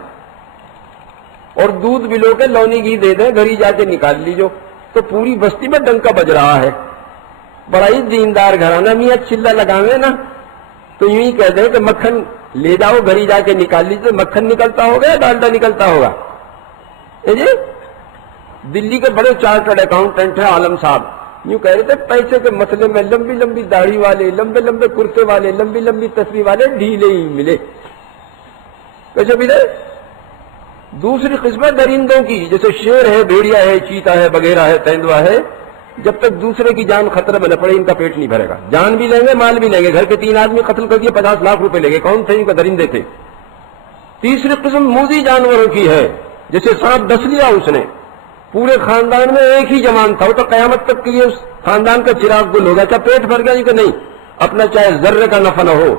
اور دودھ بلو کے لونی گھی دے دیں، گھر ہی جا کے نکال لیجو، تو پوری بستی میں ڈنکا بج رہا ہے۔ بڑا ہی دیندار گھرانہ، میاں چلہ لگاویں نا تو یوں ہی کہہ دیں کہ مکھن لے جاؤ، گھر ہی جا کے نکال لیجیے، مکھن نکلتا ہوگا یا ڈالڈا نکلتا ہوگا؟ جی دلی کے بڑے چارٹرڈ اکاؤنٹنٹ ہیں عالم صاحب، یوں کہہ رہے تھے پیسے کے مسئلے میں لمبی لمبی داڑھی والے، لمبے لمبے کرتے والے، لمبی لمبی تصویر والے ڈھیلے ہی ملے۔ کیسے ملے؟ دوسری قسم ہے درندوں کی، جیسے شیر ہے، بھیڑیا ہے، چیتا ہے، بگیرا ہے، تیندوا ہے، جب تک دوسرے کی جان خطرے میں نہ پڑے ان کا پیٹ نہیں بھرے گا، جان بھی لیں گے، مال بھی لیں گے، گھر کے 3 آدمی قتل کر کے 50 لاکھ روپے لے گے، کون تھے؟ ان کا درندے تھے۔ تیسری قسم موذی جانوروں کی ہے، جیسے سانپ ڈس لیا اس نے، پورے خاندان میں ایک ہی جوان تھا، وہ تو قیامت تک کے لیے اس خاندان کا چراغ گل ہوگا، کیا پیٹ بھر گیا؟ کہ نہیں، اپنا چاہے ذرے کا نفع نہ ہو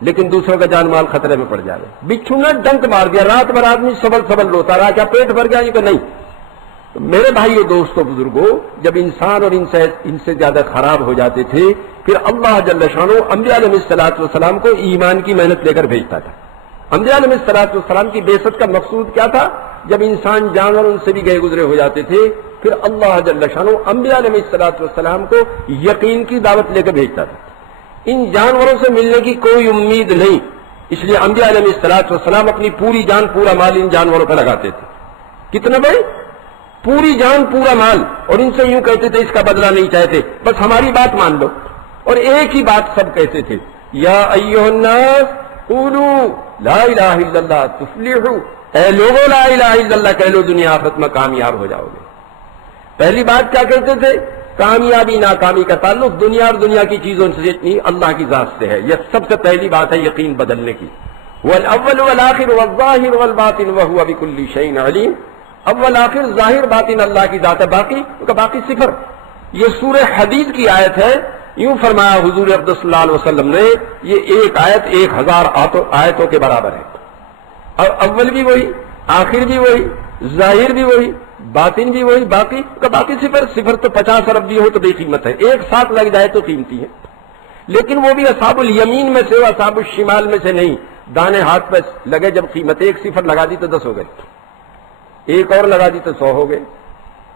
لیکن دوسروں کا جان مال خطرے میں پڑ جائے۔ بچھو نے ڈنک مار دیا، رات بھر آدمی سبل سبل روتا رہا، کیا پیٹ بھر گیا؟ کہ نہیں۔ تو میرے بھائیو دوستو بزرگوں، جب انسان اور ان سے زیادہ خراب ہو جاتے تھے، پھر اللہ جل شانہ انبیاء علیہ السلام کو ایمان کی محنت لے کر بھیجتا تھا۔ انبیاء علیہ السلام کی بعثت کا مقصود کیا تھا؟ جب انسان جانور ان سے بھی گئے گزرے ہو جاتے تھے، پھر اللہ جل شانہ انبیاء علیہ السلام کو یقین کی دعوت لے کر بھیجتا تھا۔ ان جانوروں سے ملنے کی کوئی امید نہیں، اس لیے انبیاء علیہ السلام اپنی پوری جان پورا مال ان جانوروں پہ لگاتے تھے۔ کتنا بھائی؟ پوری جان پورا مال، اور ان سے یوں کہتے تھے اس کا بدلہ نہیں چاہتے، بس ہماری بات مان لو۔ اور ایک ہی بات سب کہتے تھے، یا ایھا الناس قولوا لا الہ الا اللہ تفلحوا، اے لوگوں لا الہ الا اللہ کہہ لو، دنیا آخرت میں کامیاب ہو جاؤ گے۔ پہلی بات کیا کہتے تھے؟ کامیابی ناکامی کا تعلق دنیا اور دنیا کی چیزوں سے نہیں، اللہ کی ذات سے ہے۔ یہ سب سے پہلی بات ہے یقین بدلنے کی۔ والاول والآخر والظاہر والباطن وهو بكل شيء علیم، اول آخر ظاہر باطن اللہ کی ذات ہے، باقی صفر۔ یہ سورہ حدید کی آیت ہے، یوں فرمایا حضور اقدس صلی اللہ علیہ وسلم نے، یہ ایک آیت 1000 آیتوں کے برابر ہے، اور اول بھی وہی، آخر بھی وہی، ظاہر بھی وہی، باطن بھی وہی، باقی صفر تو 50 ارب بھی ہو تو بے قیمت ہے، ایک ساتھ لگ جائے تو قیمتی ہے، لیکن وہ بھی اصحاب الیمین میں سے، اصحاب الشمال میں سے نہیں، دانے ہاتھ پہ لگے جب قیمت، ایک صفر لگا دی تو 10 ہو گئے، ایک اور لگا دی تو 100 ہو گئے،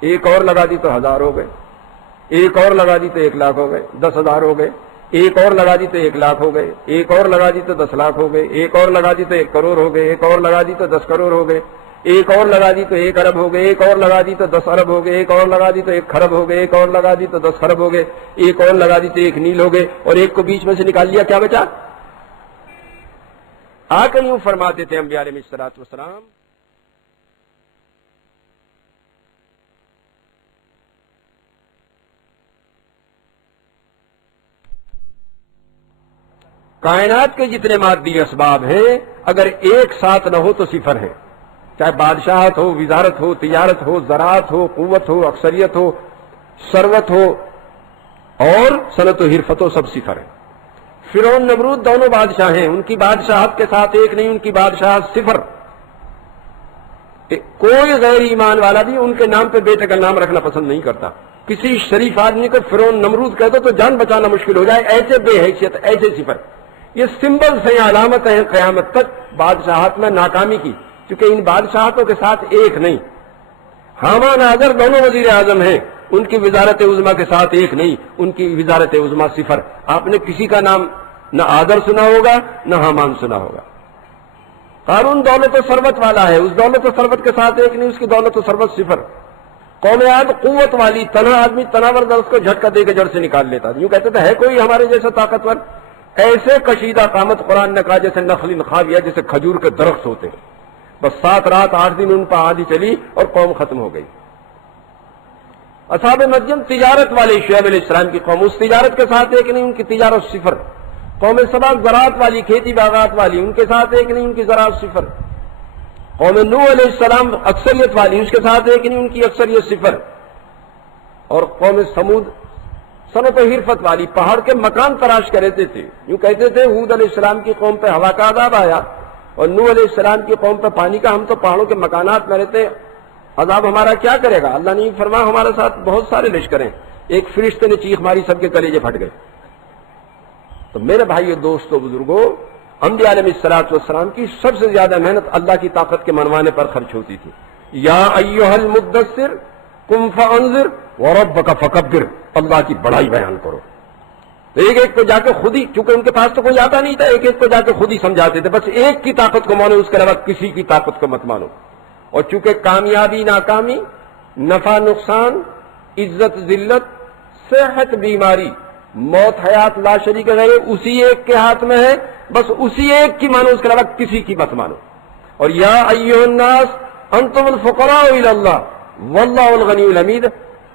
ایک اور لگا دی تو 1000 ہو گئے، ایک اور لگا دی تو 1 لاکھ ہو گئے، 10,000 ہو گئے، ایک اور لگا دی تو 1 لاکھ ہو گئے، ایک اور لگا دی تو 10 لاکھ ہو گئے، ایک اور لگا دی تو 1 کروڑ ہو گئے، ایک اور لگا دی تو 10 کروڑ ہو گئے، ایک اور لگا دی تو 1 ارب ہو گئے، ایک اور لگا دی تو 10 ارب ہو گئے، ایک اور لگا دی تو 1 خرب ہو گئے، ایک اور لگا دی تو 10 خرب ہو گئے، ایک اور لگا دی تو 1 نیل ہو گئے، اور ایک کو بیچ میں سے نکال لیا، کیا بچا؟ آ کر یوں فرماتے تھے انبیاء علیہ السلام، کائنات کے جتنے مادی اسباب ہیں اگر ایک ساتھ نہ ہو تو صفر ہے، چاہے بادشاہت ہو، وزارت ہو، تجارت ہو، زراعت ہو، قوت ہو، اکثریت ہو، ثروت ہو اور صنعت و حرفت ہو، سب صفر ہے۔ فرعون نمرود دونوں بادشاہ ہیں، ان کی بادشاہت کے ساتھ ایک نہیں، ان کی بادشاہت صفر۔ کوئی غیر ایمان والا بھی ان کے نام پہ بیٹے کا نام رکھنا پسند نہیں کرتا۔ کسی شریف آدمی کو فرعون نمرود کہہ دو تو جان بچانا مشکل ہو جائے، ایسے بے حیثیت، ایسے صفر۔ یہ سمبلز ہیں، علامتیں ہیں قیامت تک بادشاہت میں ناکامی کی، کیونکہ ان بادشاہتوں کے ساتھ ایک نہیں۔ حامان آذر دونوں وزیر اعظم ہیں، ان کی وزارت عظمیٰ کے ساتھ ایک نہیں، ان کی وزارت عظمیٰ صفر۔ آپ نے کسی کا نام نہ آذر سنا ہوگا نہ حامان سنا ہوگا۔ قارون دولت و ثروت والا ہے، اس دولت و ثروت کے ساتھ ایک نہیں، اس کی دولت و ثروت صفر۔ قوم عاد قوت والی، تنہا آدمی تناور اس کو جھٹکا دے کے جڑ سے نکال لیتا، یوں کہتے تھے ہے کوئی ہمارے جیسا طاقتور؟ ایسے کشیدہ قامت قرآن نے کہا جیسے نخل خاویہ، جیسے کھجور کے درخت ہوتے ہیں۔ بس 7 رات 8 دن ان پر آندھی چلی اور قوم ختم ہو گئی۔ اصحاب مدین تجارت والے، شعیب علیہ السلام کی قوم، اس تجارت کے ساتھ ایک نہیں، ان کی تجارت صفر۔ قوم سبا زراعت والی، کھیتی باغات والی، ان کے ساتھ ایک نہیں، ان کی زراعت صفر۔ قوم نوح علیہ السلام اکثریت والی، اس کے ساتھ ایک نہیں، ان کی اکثریت صفر۔ اور قوم سمود صنعت و حرفت والی، پہاڑ کے مکان تراش کر رہتے تھے، یوں کہتے تھے ہود علیہ السلام کی قوم پہ ہوا کا عذاب آیا اور نوح علیہ السلام کی قوم پہ پانی کا، ہم تو پہاڑوں کے مکانات میں رہتے، عذاب ہمارا کیا کرے گا؟ اللہ نے فرمایا ہمارے ساتھ بہت سارے لشکر ہیں، ایک فرشتے نے چیخ ماری، سب کے کلیجے پھٹ گئے۔ تو میرے بھائیو، دوستو، بزرگوں، انبیاء علیہ الصلوۃ والسلام کی سب سے زیادہ محنت اللہ کی طاقت کے منوانے پر خرچ ہوتی تھی۔ یا ایھا المدثر قم فانذر وربک فکبر، اللہ کی بڑائی بیان کرو۔ تو ایک ایک کو جا کے خود ہی، چونکہ ان کے پاس تو کوئی آتا نہیں تھا، ایک ایک کو جا کے خود ہی سمجھاتے تھے، بس ایک کی طاقت کو مانو، اس کے علاوہ کسی کی طاقت کو مت مانو۔ اور چونکہ کامیابی ناکامی، نفع نقصان، عزت ذلت، صحت بیماری، موت حیات لا شریک ہے، اسی ایک کے ہاتھ میں ہے، بس اسی ایک کی مانو، اس کے علاوہ کسی کی مت مانو۔ اور یا ایھا الناس انتم الفقراء الی اللہ واللہ الغنی الحمید،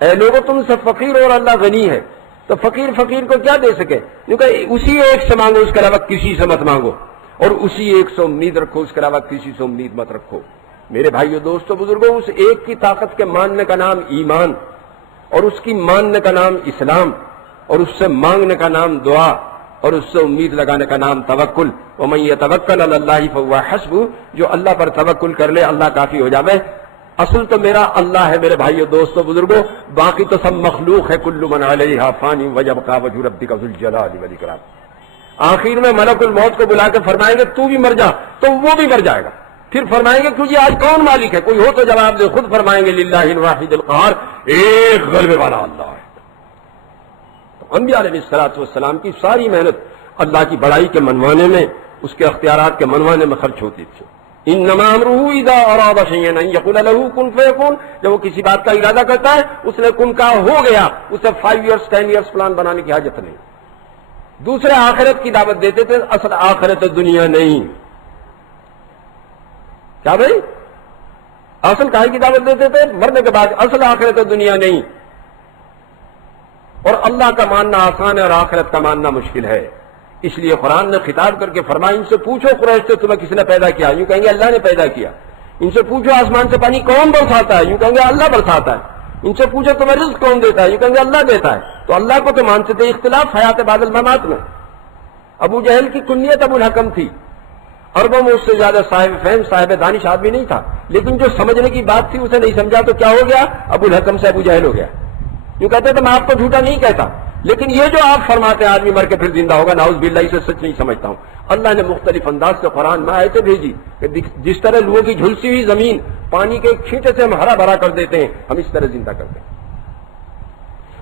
اے لوگوں تم سے فقیر اور اللہ غنی ہے، تو فقیر کو کیا دے سکے؟ کیونکہ اسی ایک سے مانگو، اس کے علاوہ کسی سے مت مانگو، اور اسی ایک سے امید رکھو، اس کے علاوہ کسی سے امید مت رکھو۔ میرے بھائیو، دوستو، بزرگوں، اس ایک کی طاقت کے ماننے کا نام ایمان، اور اس کی ماننے کا نام اسلام، اور اس سے مانگنے کا نام دعا، اور اس سے امید لگانے کا نام توکل۔ ومن یتوکل علی اللہ فہو حسبہ، جو اللہ پر توکل کر لے اللہ کافی ہو جاوے۔ اصل تو میرا اللہ ہے میرے بھائیو، دوستو، بزرگوں، باقی تو سب مخلوق ہے، کل من علیہا فانی ویبقی وجہ ربک ذو الجلال والاکرام۔ آخر میں ملک الموت کو بلا کے فرمائیں گے تو بھی مر جا، تو وہ بھی مر جائے گا۔ پھر فرمائیں گے تجھے آج کون مالک ہے؟ کوئی ہو تو جواب دے۔ خود فرمائیں گے للہ الواحد القہار، ایک غلبے والا اللہ ہے۔ تو انبیاء علیہ الصلوۃ والسلام کی ساری محنت اللہ کی بڑائی کے منوانے میں، اس کے اختیارات کے منوانے میں خرچ ہوتی تھی۔ انما امرہ اذا اراد شیئا ان یقول له کن فیکون، جب وہ کسی بات کا ارادہ کرتا ہے، اس نے کن کہا ہو گیا، اسے 5 ایئرس 10 ایئرس پلان بنانے کی حاجت نہیں۔ دوسرے آخرت کی دعوت دیتے تھے، اصل آخرت دنیا نہیں۔ کیا بھائی؟ اصل کہاں کی دعوت دیتے تھے؟ مرنے کے بعد، اصل آخرت دنیا نہیں۔ اور اللہ کا ماننا آسان ہے اور آخرت کا ماننا مشکل ہے، اس لیے قرآن نے خطاب کر کے فرمایا ان سے پوچھو قریش سے تمہیں کس نے پیدا کیا؟ یوں کہیں گے اللہ نے پیدا کیا۔ ان سے پوچھو آسمان سے پانی کون برساتا ہے؟ یوں کہیں گے اللہ برساتا ہے۔ ان سے پوچھو تمہیں رزق کون دیتا ہے؟ یوں کہیں گے اللہ دیتا ہے۔ تو اللہ کو تو مانتے تھے، اختلاف حیات بعد الممات میں۔ ابو جہل کی کنیت ابو الحکم تھی، عربوں میں اس سے زیادہ صاحب فہم، صاحب دانش آدمی نہیں تھا، لیکن جو سمجھنے کی بات تھی اسے نہیں سمجھا تو کیا ہو گیا؟ ابو الحکم سے ابو جہل ہو گیا۔ یوں کہتے تھے میں آپ کو جھوٹا نہیں کہتا، لیکن یہ جو آپ فرماتے ہیں آدمی مر کے پھر زندہ ہوگا، نعوذ باللہ، اسے سچ نہیں سمجھتا ہوں۔ اللہ نے مختلف انداز سے قرآن میں آیتیں بھیجی کہ جس طرح لوگوں کی جھلسی ہوئی زمین پانی کے ایک چھینٹے سے ہم ہرا بھرا کر دیتے ہیں، ہم اس طرح زندہ کرتے ہیں۔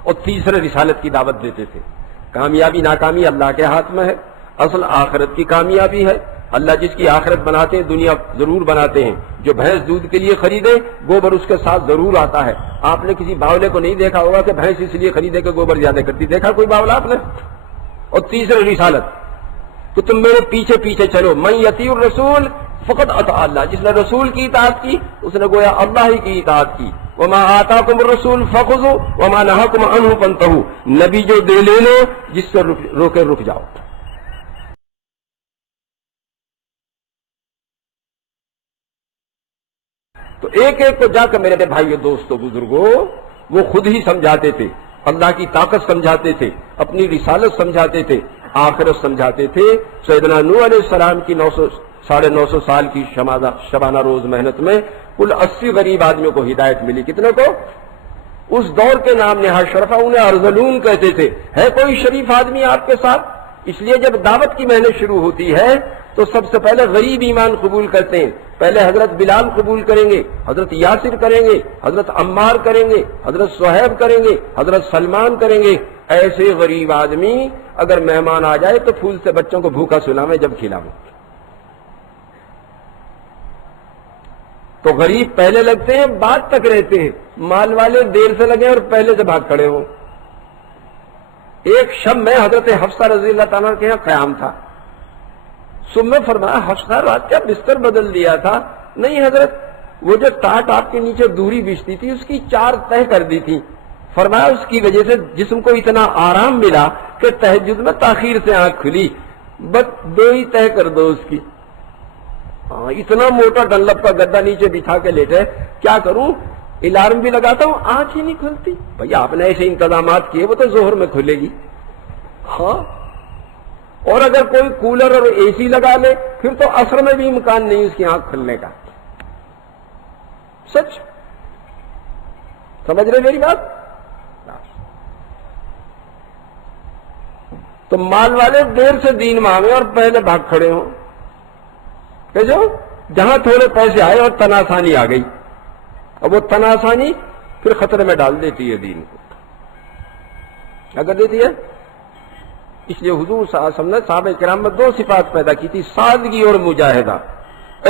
اور تیسرے رسالت کی دعوت دیتے تھے۔ کامیابی ناکامی اللہ کے ہاتھ میں ہے، اصل آخرت کی کامیابی ہے۔ اللہ جس کی آخرت بناتے ہیں دنیا ضرور بناتے ہیں۔ جو بھینس دودھ کے لیے خریدے گوبر اس کے ساتھ ضرور آتا ہے۔ آپ نے کسی باولے کو نہیں دیکھا ہوگا کہ بھینس اس لیے خریدے کہ گوبر زیادہ کرتی، دیکھا کوئی باولا آپ نے؟ اور تیسرے رسالت کہ تم میرے پیچھے پیچھے چلو، من یطیع الرسول فقط اطاع اللہ، جس نے رسول کی اطاعت کی اس نے گویا اللہ ہی کی اطاعت کی۔ وما آتاکم الرسول فخذوا وما نہاکم عنہ فانتہوا، نبی جو دے لے لو، جس سے روکے رک جاؤ۔ تو ایک ایک کو جا کر میرے بھائیو دوستو بزرگوں وہ خود ہی سمجھاتے تھے، اللہ کی طاقت سمجھاتے تھے، اپنی رسالت سمجھاتے تھے، آخرت سمجھاتے تھے۔ سیدنا نوح علیہ السلام کی 950 سال کی شبانہ روز محنت میں کل 80 غریب آدمیوں کو ہدایت ملی۔ کتنے کو؟ اس دور کے نام نہاد شرفا انہیں ارذلون کہتے تھے۔ ہے کوئی شریف آدمی آپ کے ساتھ؟ اس لیے جب دعوت کی محنت شروع ہوتی ہے تو سب سے پہلے غریب ایمان قبول کرتے ہیں۔ پہلے حضرت بلال قبول کریں گے، حضرت یاسر کریں گے، حضرت عمار کریں گے، حضرت صہیب کریں گے، حضرت سلمان کریں گے۔ ایسے غریب آدمی اگر مہمان آ جائے تو پھول سے بچوں کو بھوکا سلاویں جب کھلاویں۔ تو غریب پہلے لگتے ہیں، بعد تک رہتے ہیں۔ مال والے دیر سے لگے اور پہلے سے بھاگ کھڑے ہوں۔ ایک شب میں حضرت حفصہ رضی اللہ تعالیٰ کے یہاں قیام تھا۔ صبح میں فرمایا حفصہ رات کیا بستر بدل دیا تھا؟ نہیں حضرت، وہ جو ٹاٹ آپ کے نیچے دوری بچھتی تھی اس کی 4 تہہ کر دی تھی۔ فرمایا اس کی وجہ سے جسم کو اتنا آرام ملا کہ تہجد میں تاخیر سے آنکھ کھلی، بس 2 ہی تہہ کر دو اس کی۔ اتنا موٹا ڈنلپ کا گدا نیچے بچھا کے لیٹے، کیا کروں؟ الارم بھی لگاتا ہوں آنکھ ہی نہیں کھلتی۔ بھئی آپ نے ایسے انتظامات کیے، وہ تو ظہر میں کھلے گی۔ ہاں، اور اگر کوئی کولر اور اے سی لگا لے پھر تو عصر میں بھی امکان نہیں اس کی آنکھ کھلنے کا۔ سچ سمجھ رہے میری بات؟ تو مال والے دیر سے دین مانگے اور پہلے بھاگ کھڑے ہوں کہ جو جہاں تھوڑے پیسے آئے اور تناسانی آ گئی، اور وہ تناسانی پھر خطرے میں ڈال دیتی ہے دین کو۔ کیا کر دیتی ہے؟ اس لیے حضور صلی اللہ علیہ وسلم نے صحابہ کرام میں 2 صفات پیدا کی تھی، سادگی اور مجاہدہ۔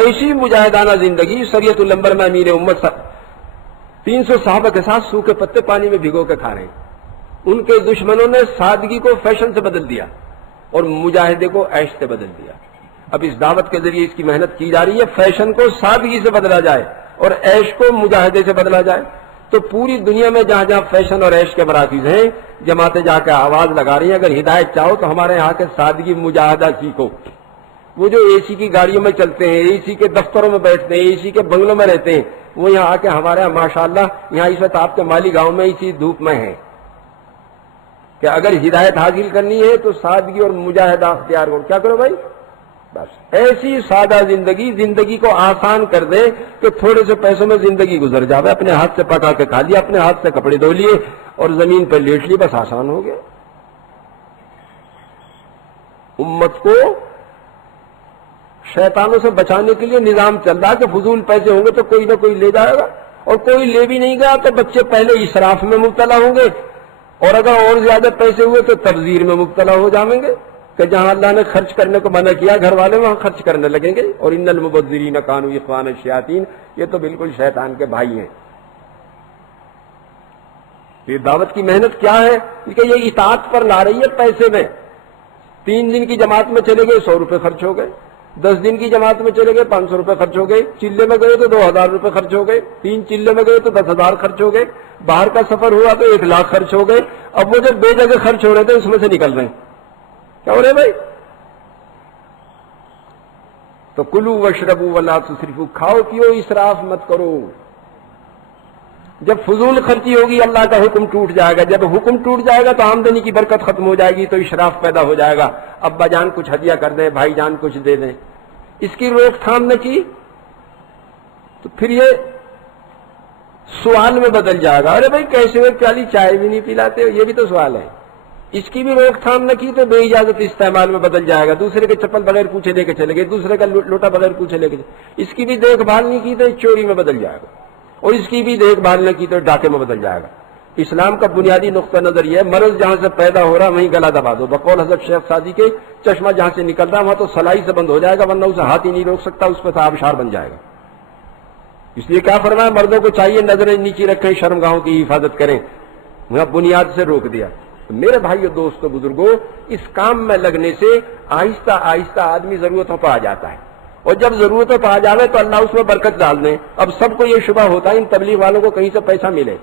ایسی مجاہدانہ زندگی شریعت الانبر میں امیر امت 300 صحابہ کے ساتھ سوکھے پتے پانی میں بھگو کے کھا رہے ہیں۔ ان کے دشمنوں نے سادگی کو فیشن سے بدل دیا اور مجاہدے کو عیش سے بدل دیا۔ اب اس دعوت کے ذریعے اس کی محنت کی جا رہی ہے، فیشن کو سادگی سے بدلا جائے اور عیش کو مجاہدے سے بدلا جائے۔ تو پوری دنیا میں جہاں جہاں فیشن اور عیش کے مراکز ہیں، جماعتیں جا کے آواز لگا رہی ہیں اگر ہدایت چاہو تو ہمارے یہاں کے سادگی مجاہدہ سیکھو۔ وہ جو اے سی کی گاڑیوں میں چلتے ہیں، اے سی کے دفتروں میں بیٹھتے ہیں، اے سی کے بنگلوں میں رہتے ہیں، وہ یہاں آ کے ہمارے یہاں ماشاءاللہ یہاں اس وقت آپ کے مالی گاؤں میں اسی دھوپ میں ہیں کہ اگر ہدایت حاصل کرنی ہے تو سادگی اور مجاہدہ اختیار کرو۔ کیا کرو بھائی؟ بس ایسی سادہ زندگی کو آسان کر دے کہ تھوڑے سے پیسوں میں زندگی گزر جاوے، اپنے ہاتھ سے پکا کے کھا لیا، اپنے ہاتھ سے کپڑے دھو لیے اور زمین پہ لیٹ لی، بس آسان ہو گیا۔ امت کو شیطانوں سے بچانے کے لیے نظام چل رہا کہ فضول پیسے ہوں گے تو کوئی نہ کوئی لے جائے گا، اور کوئی لے بھی نہیں گیا تو بچے پہلے اسراف میں مبتلا ہوں گے، اور اگر اور زیادہ پیسے ہوئے تو تبذیر میں مبتلا ہو جائیں گے کہ جہاں اللہ نے خرچ کرنے کو منع کیا گھر والے وہاں خرچ کرنے لگیں گے۔ اور ان المبذرین کانوا اخوان الشیاطین، یہ تو بالکل شیطان کے بھائی ہیں۔ یہ دعوت کی محنت کیا ہے کہ یہ اطاعت پر لا رہی ہے پیسے میں۔ 3 دن کی جماعت میں چلے گئے 100 روپے خرچ ہو گئے، 10 دن کی جماعت میں چلے گئے 500 روپے خرچ ہو گئے، چلے میں گئے تو 2000 روپے خرچ ہو گئے، 3 چلے میں گئے تو 10,000 خرچ ہو گئے، باہر کا سفر ہوا تو 1 لاکھ خرچ ہو گئے۔ اب وہ جو بے جگہ خرچ ہو رہے تھے اس میں سے نکل رہے ہیں۔ کیا ہو رہے بھائی؟ تو کلوا واشربوا ولا تسرفوا، کھاؤ پیو اسراف مت کرو۔ جب فضول خرچی ہوگی اللہ کا حکم ٹوٹ جائے گا، جب حکم ٹوٹ جائے گا تو آمدنی کی برکت ختم ہو جائے گی، تو اسراف پیدا ہو جائے گا۔ ابا جان کچھ ہدیہ کر دیں، بھائی جان کچھ دے دیں، اس کی روک تھام نہ کی تو پھر یہ سوال میں بدل جائے گا، ارے بھائی کیسے ہوئے پیالی چائے بھی نہیں پلاتے، یہ بھی تو سوال ہے۔ اس کی بھی روک تھام نہ کی تو بے اجازت استعمال میں بدل جائے گا، دوسرے کے چپل بغیر پوچھے لے کے چلے گئے، دوسرے کا لوٹا بغیر پوچھے لے کے چلے، اس کی بھی دیکھ بھال نہیں کی تو چوری میں بدل جائے گا، اور اس کی بھی دیکھ بھال نہ کی تو ڈاکے میں بدل جائے گا۔ اسلام کا بنیادی نقطہ نظر یہ ہے، مرض جہاں سے پیدا ہو رہا وہیں گلا دبا دو۔ بقول حضرت شیخ سعدی کے چشمہ جہاں سے نکل رہا وہاں تو سلائی سے بند ہو جائے گا، ورنہ اسے ہاتھ ہی نہیں روک سکتا، اس پہ آبشار بن جائے گا۔ اس لیے کیا فرمایا، مردوں کو چاہیے نظریں نیچی رکھیں، شرمگاہوں کی حفاظت کریں، وہاں بنیاد سے روک دیا۔ تو میرے بھائیو دوستو بزرگوں، اس کام میں لگنے سے آہستہ آہستہ آدمی ضرورتوں پہ آ جاتا ہے، اور جب ضرورتوں پہ آ جاوے تو اللہ اس میں برکت ڈال دیں۔ اب سب کو یہ شبہ ہوتا ہے ان تبلیغ والوں کو کہیں سے پیسہ ملے،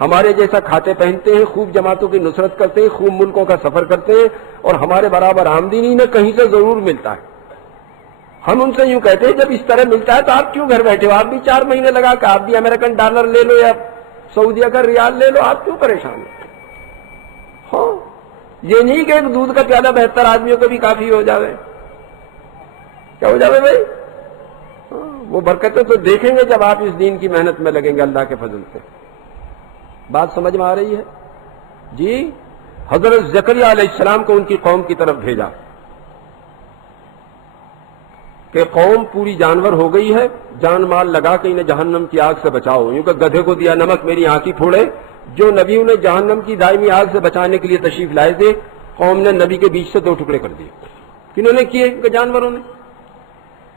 ہمارے جیسا کھاتے پہنتے ہیں، خوب جماعتوں کی نصرت کرتے ہیں، خوب ملکوں کا سفر کرتے ہیں، اور ہمارے برابر آمدنی نہ کہیں سے ضرور ملتا ہے۔ ہم ان سے یوں کہتے ہیں جب اس طرح ملتا ہے تو آپ کیوں گھر بیٹھے ہو؟ آپ بھی 4 مہینے لگا کہ آپ بھی امریکن ڈالر لے لو یا سعودیہ کا ریال لے لو، آپ کیوں پریشان ہو؟ ہاں، یہ نہیں کہ ایک دودھ کا پیالہ 72 آدمیوں کو بھی کافی ہو جاوے. کیا ہو جاوے بھائی؟ وہ برکتیں تو دیکھیں گے جب آپ اس دین کی محنت میں لگیں گے اللہ کے فضل سے. بات سمجھ میں آ رہی ہے؟ جی. حضرت زکریا علیہ السلام کو ان کی قوم کی طرف بھیجا کہ قوم پوری جانور ہو گئی ہے، جان مال لگا کے انہیں جہنم کی آگ سے بچاؤ. یوں کہ گدھے کو دیا نمک میری آنکھ ہی پھوڑے. جو نبی انہیں جہنم کی دائمی آگ سے بچانے کے لیے تشریف لائے تھے، قوم نے نبی کے بیچ سے 2 ٹکڑے کر دیے. کنہوں نے کیے؟ کہ جانوروں نے.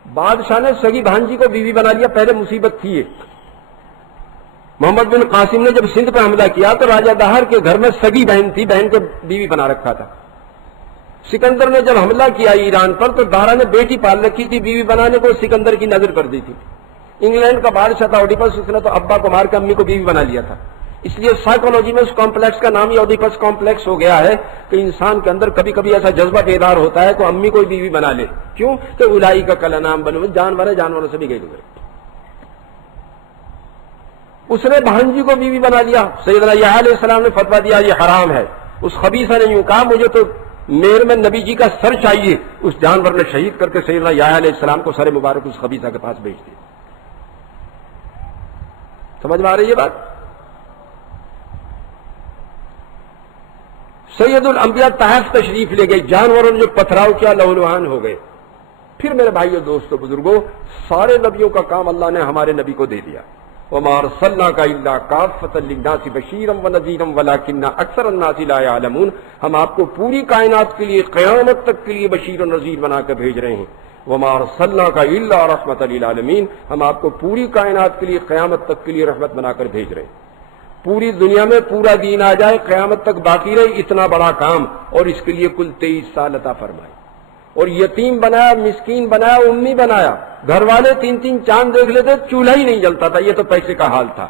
بادشاہ نے سگی بھانجی کو بیوی بنا لیا. پہلے مصیبت تھی یہ. محمد بن قاسم نے جب سندھ پہ حملہ کیا تو راجہ دہر کے گھر میں سگی بہن تھی، بہن کو بیوی بنا رکھا تھا. سکندر نے جب حملہ کیا ایران پر تو دارا نے بیٹی پال رکھی تھی، بیوی بنانے کو سکندر کی نظر کر دی تھی. انگلینڈ کا بادشاہ تھا اوڈیپس، اس نے تو ابا کو مار کے امی کو بیوی بنا لیا تھا. اس لیے سائیکولوجی میں اس کمپلیکس کا نام ہی اوڈیپس کمپلیکس ہو گیا ہے کہ انسان کے اندر کبھی کبھی ایسا جذبہ بیدار ہوتا ہے کہ امی کو بیوی بنا لے. کیوں کہ الائی کا کل نام بنو، جانور ہے، جانوروں سے بھی گئے ہوئے. اس نے بھانجی کو بیوی بنا لیا. سیدنا یحییٰ علیہ السلام نے فتویٰ دیا یہ حرام ہے. اس خبیثہ نے یوں کہا مجھے تو میر میں نبی جی کا سر چاہیے. اس جانور نے شہید کر کے سیدنا یحییٰ علیہ السلام کو سر مبارک اس خبیثہ کے پاس بھیج دیا. سمجھ میں آ رہی ہے بات؟ سید الانبیاء طائف تشریف لے گئے. جانوروں نے جو پتھراؤ کیا لہو لہان ہو گئے. پھر میرے بھائیو دوستو بزرگوں، سارے نبیوں کا کام اللہ نے ہمارے نبی کو دے دیا. وَمَا أَرْسَلْنَاكَ إِلَّا كَافَّةً لِلنَّاسِ بَشِيرًا وَنَذِيرًا وَلَٰكِنَّ أَكْثَرَ النَّاسِ لَا يَعْلَمُونَ. ہم آپ کو پوری کائنات کے لیے قیامت تک کے لیے بشیر و نذیر بنا کر بھیج رہے ہیں. وَمَا أَرْسَلْنَاكَ إِلَّا رَحْمَةً لِلْعَالَمِينَ. ہم آپ کو پوری کائنات کے لیے قیامت تک کے لیے رحمت بنا کر بھیج رہے ہیں. پوری دنیا میں پورا دین آ جائے، قیامت تک باقی رہے، اتنا بڑا کام، اور اس کے لیے کل 23 سال عطا فرمائے. اور یتیم بنایا، مسکین بنایا، امی بنایا. گھر والے 3 چاند دیکھ لیتے، چولہا ہی نہیں جلتا تھا. یہ تو پیسے کا حال تھا.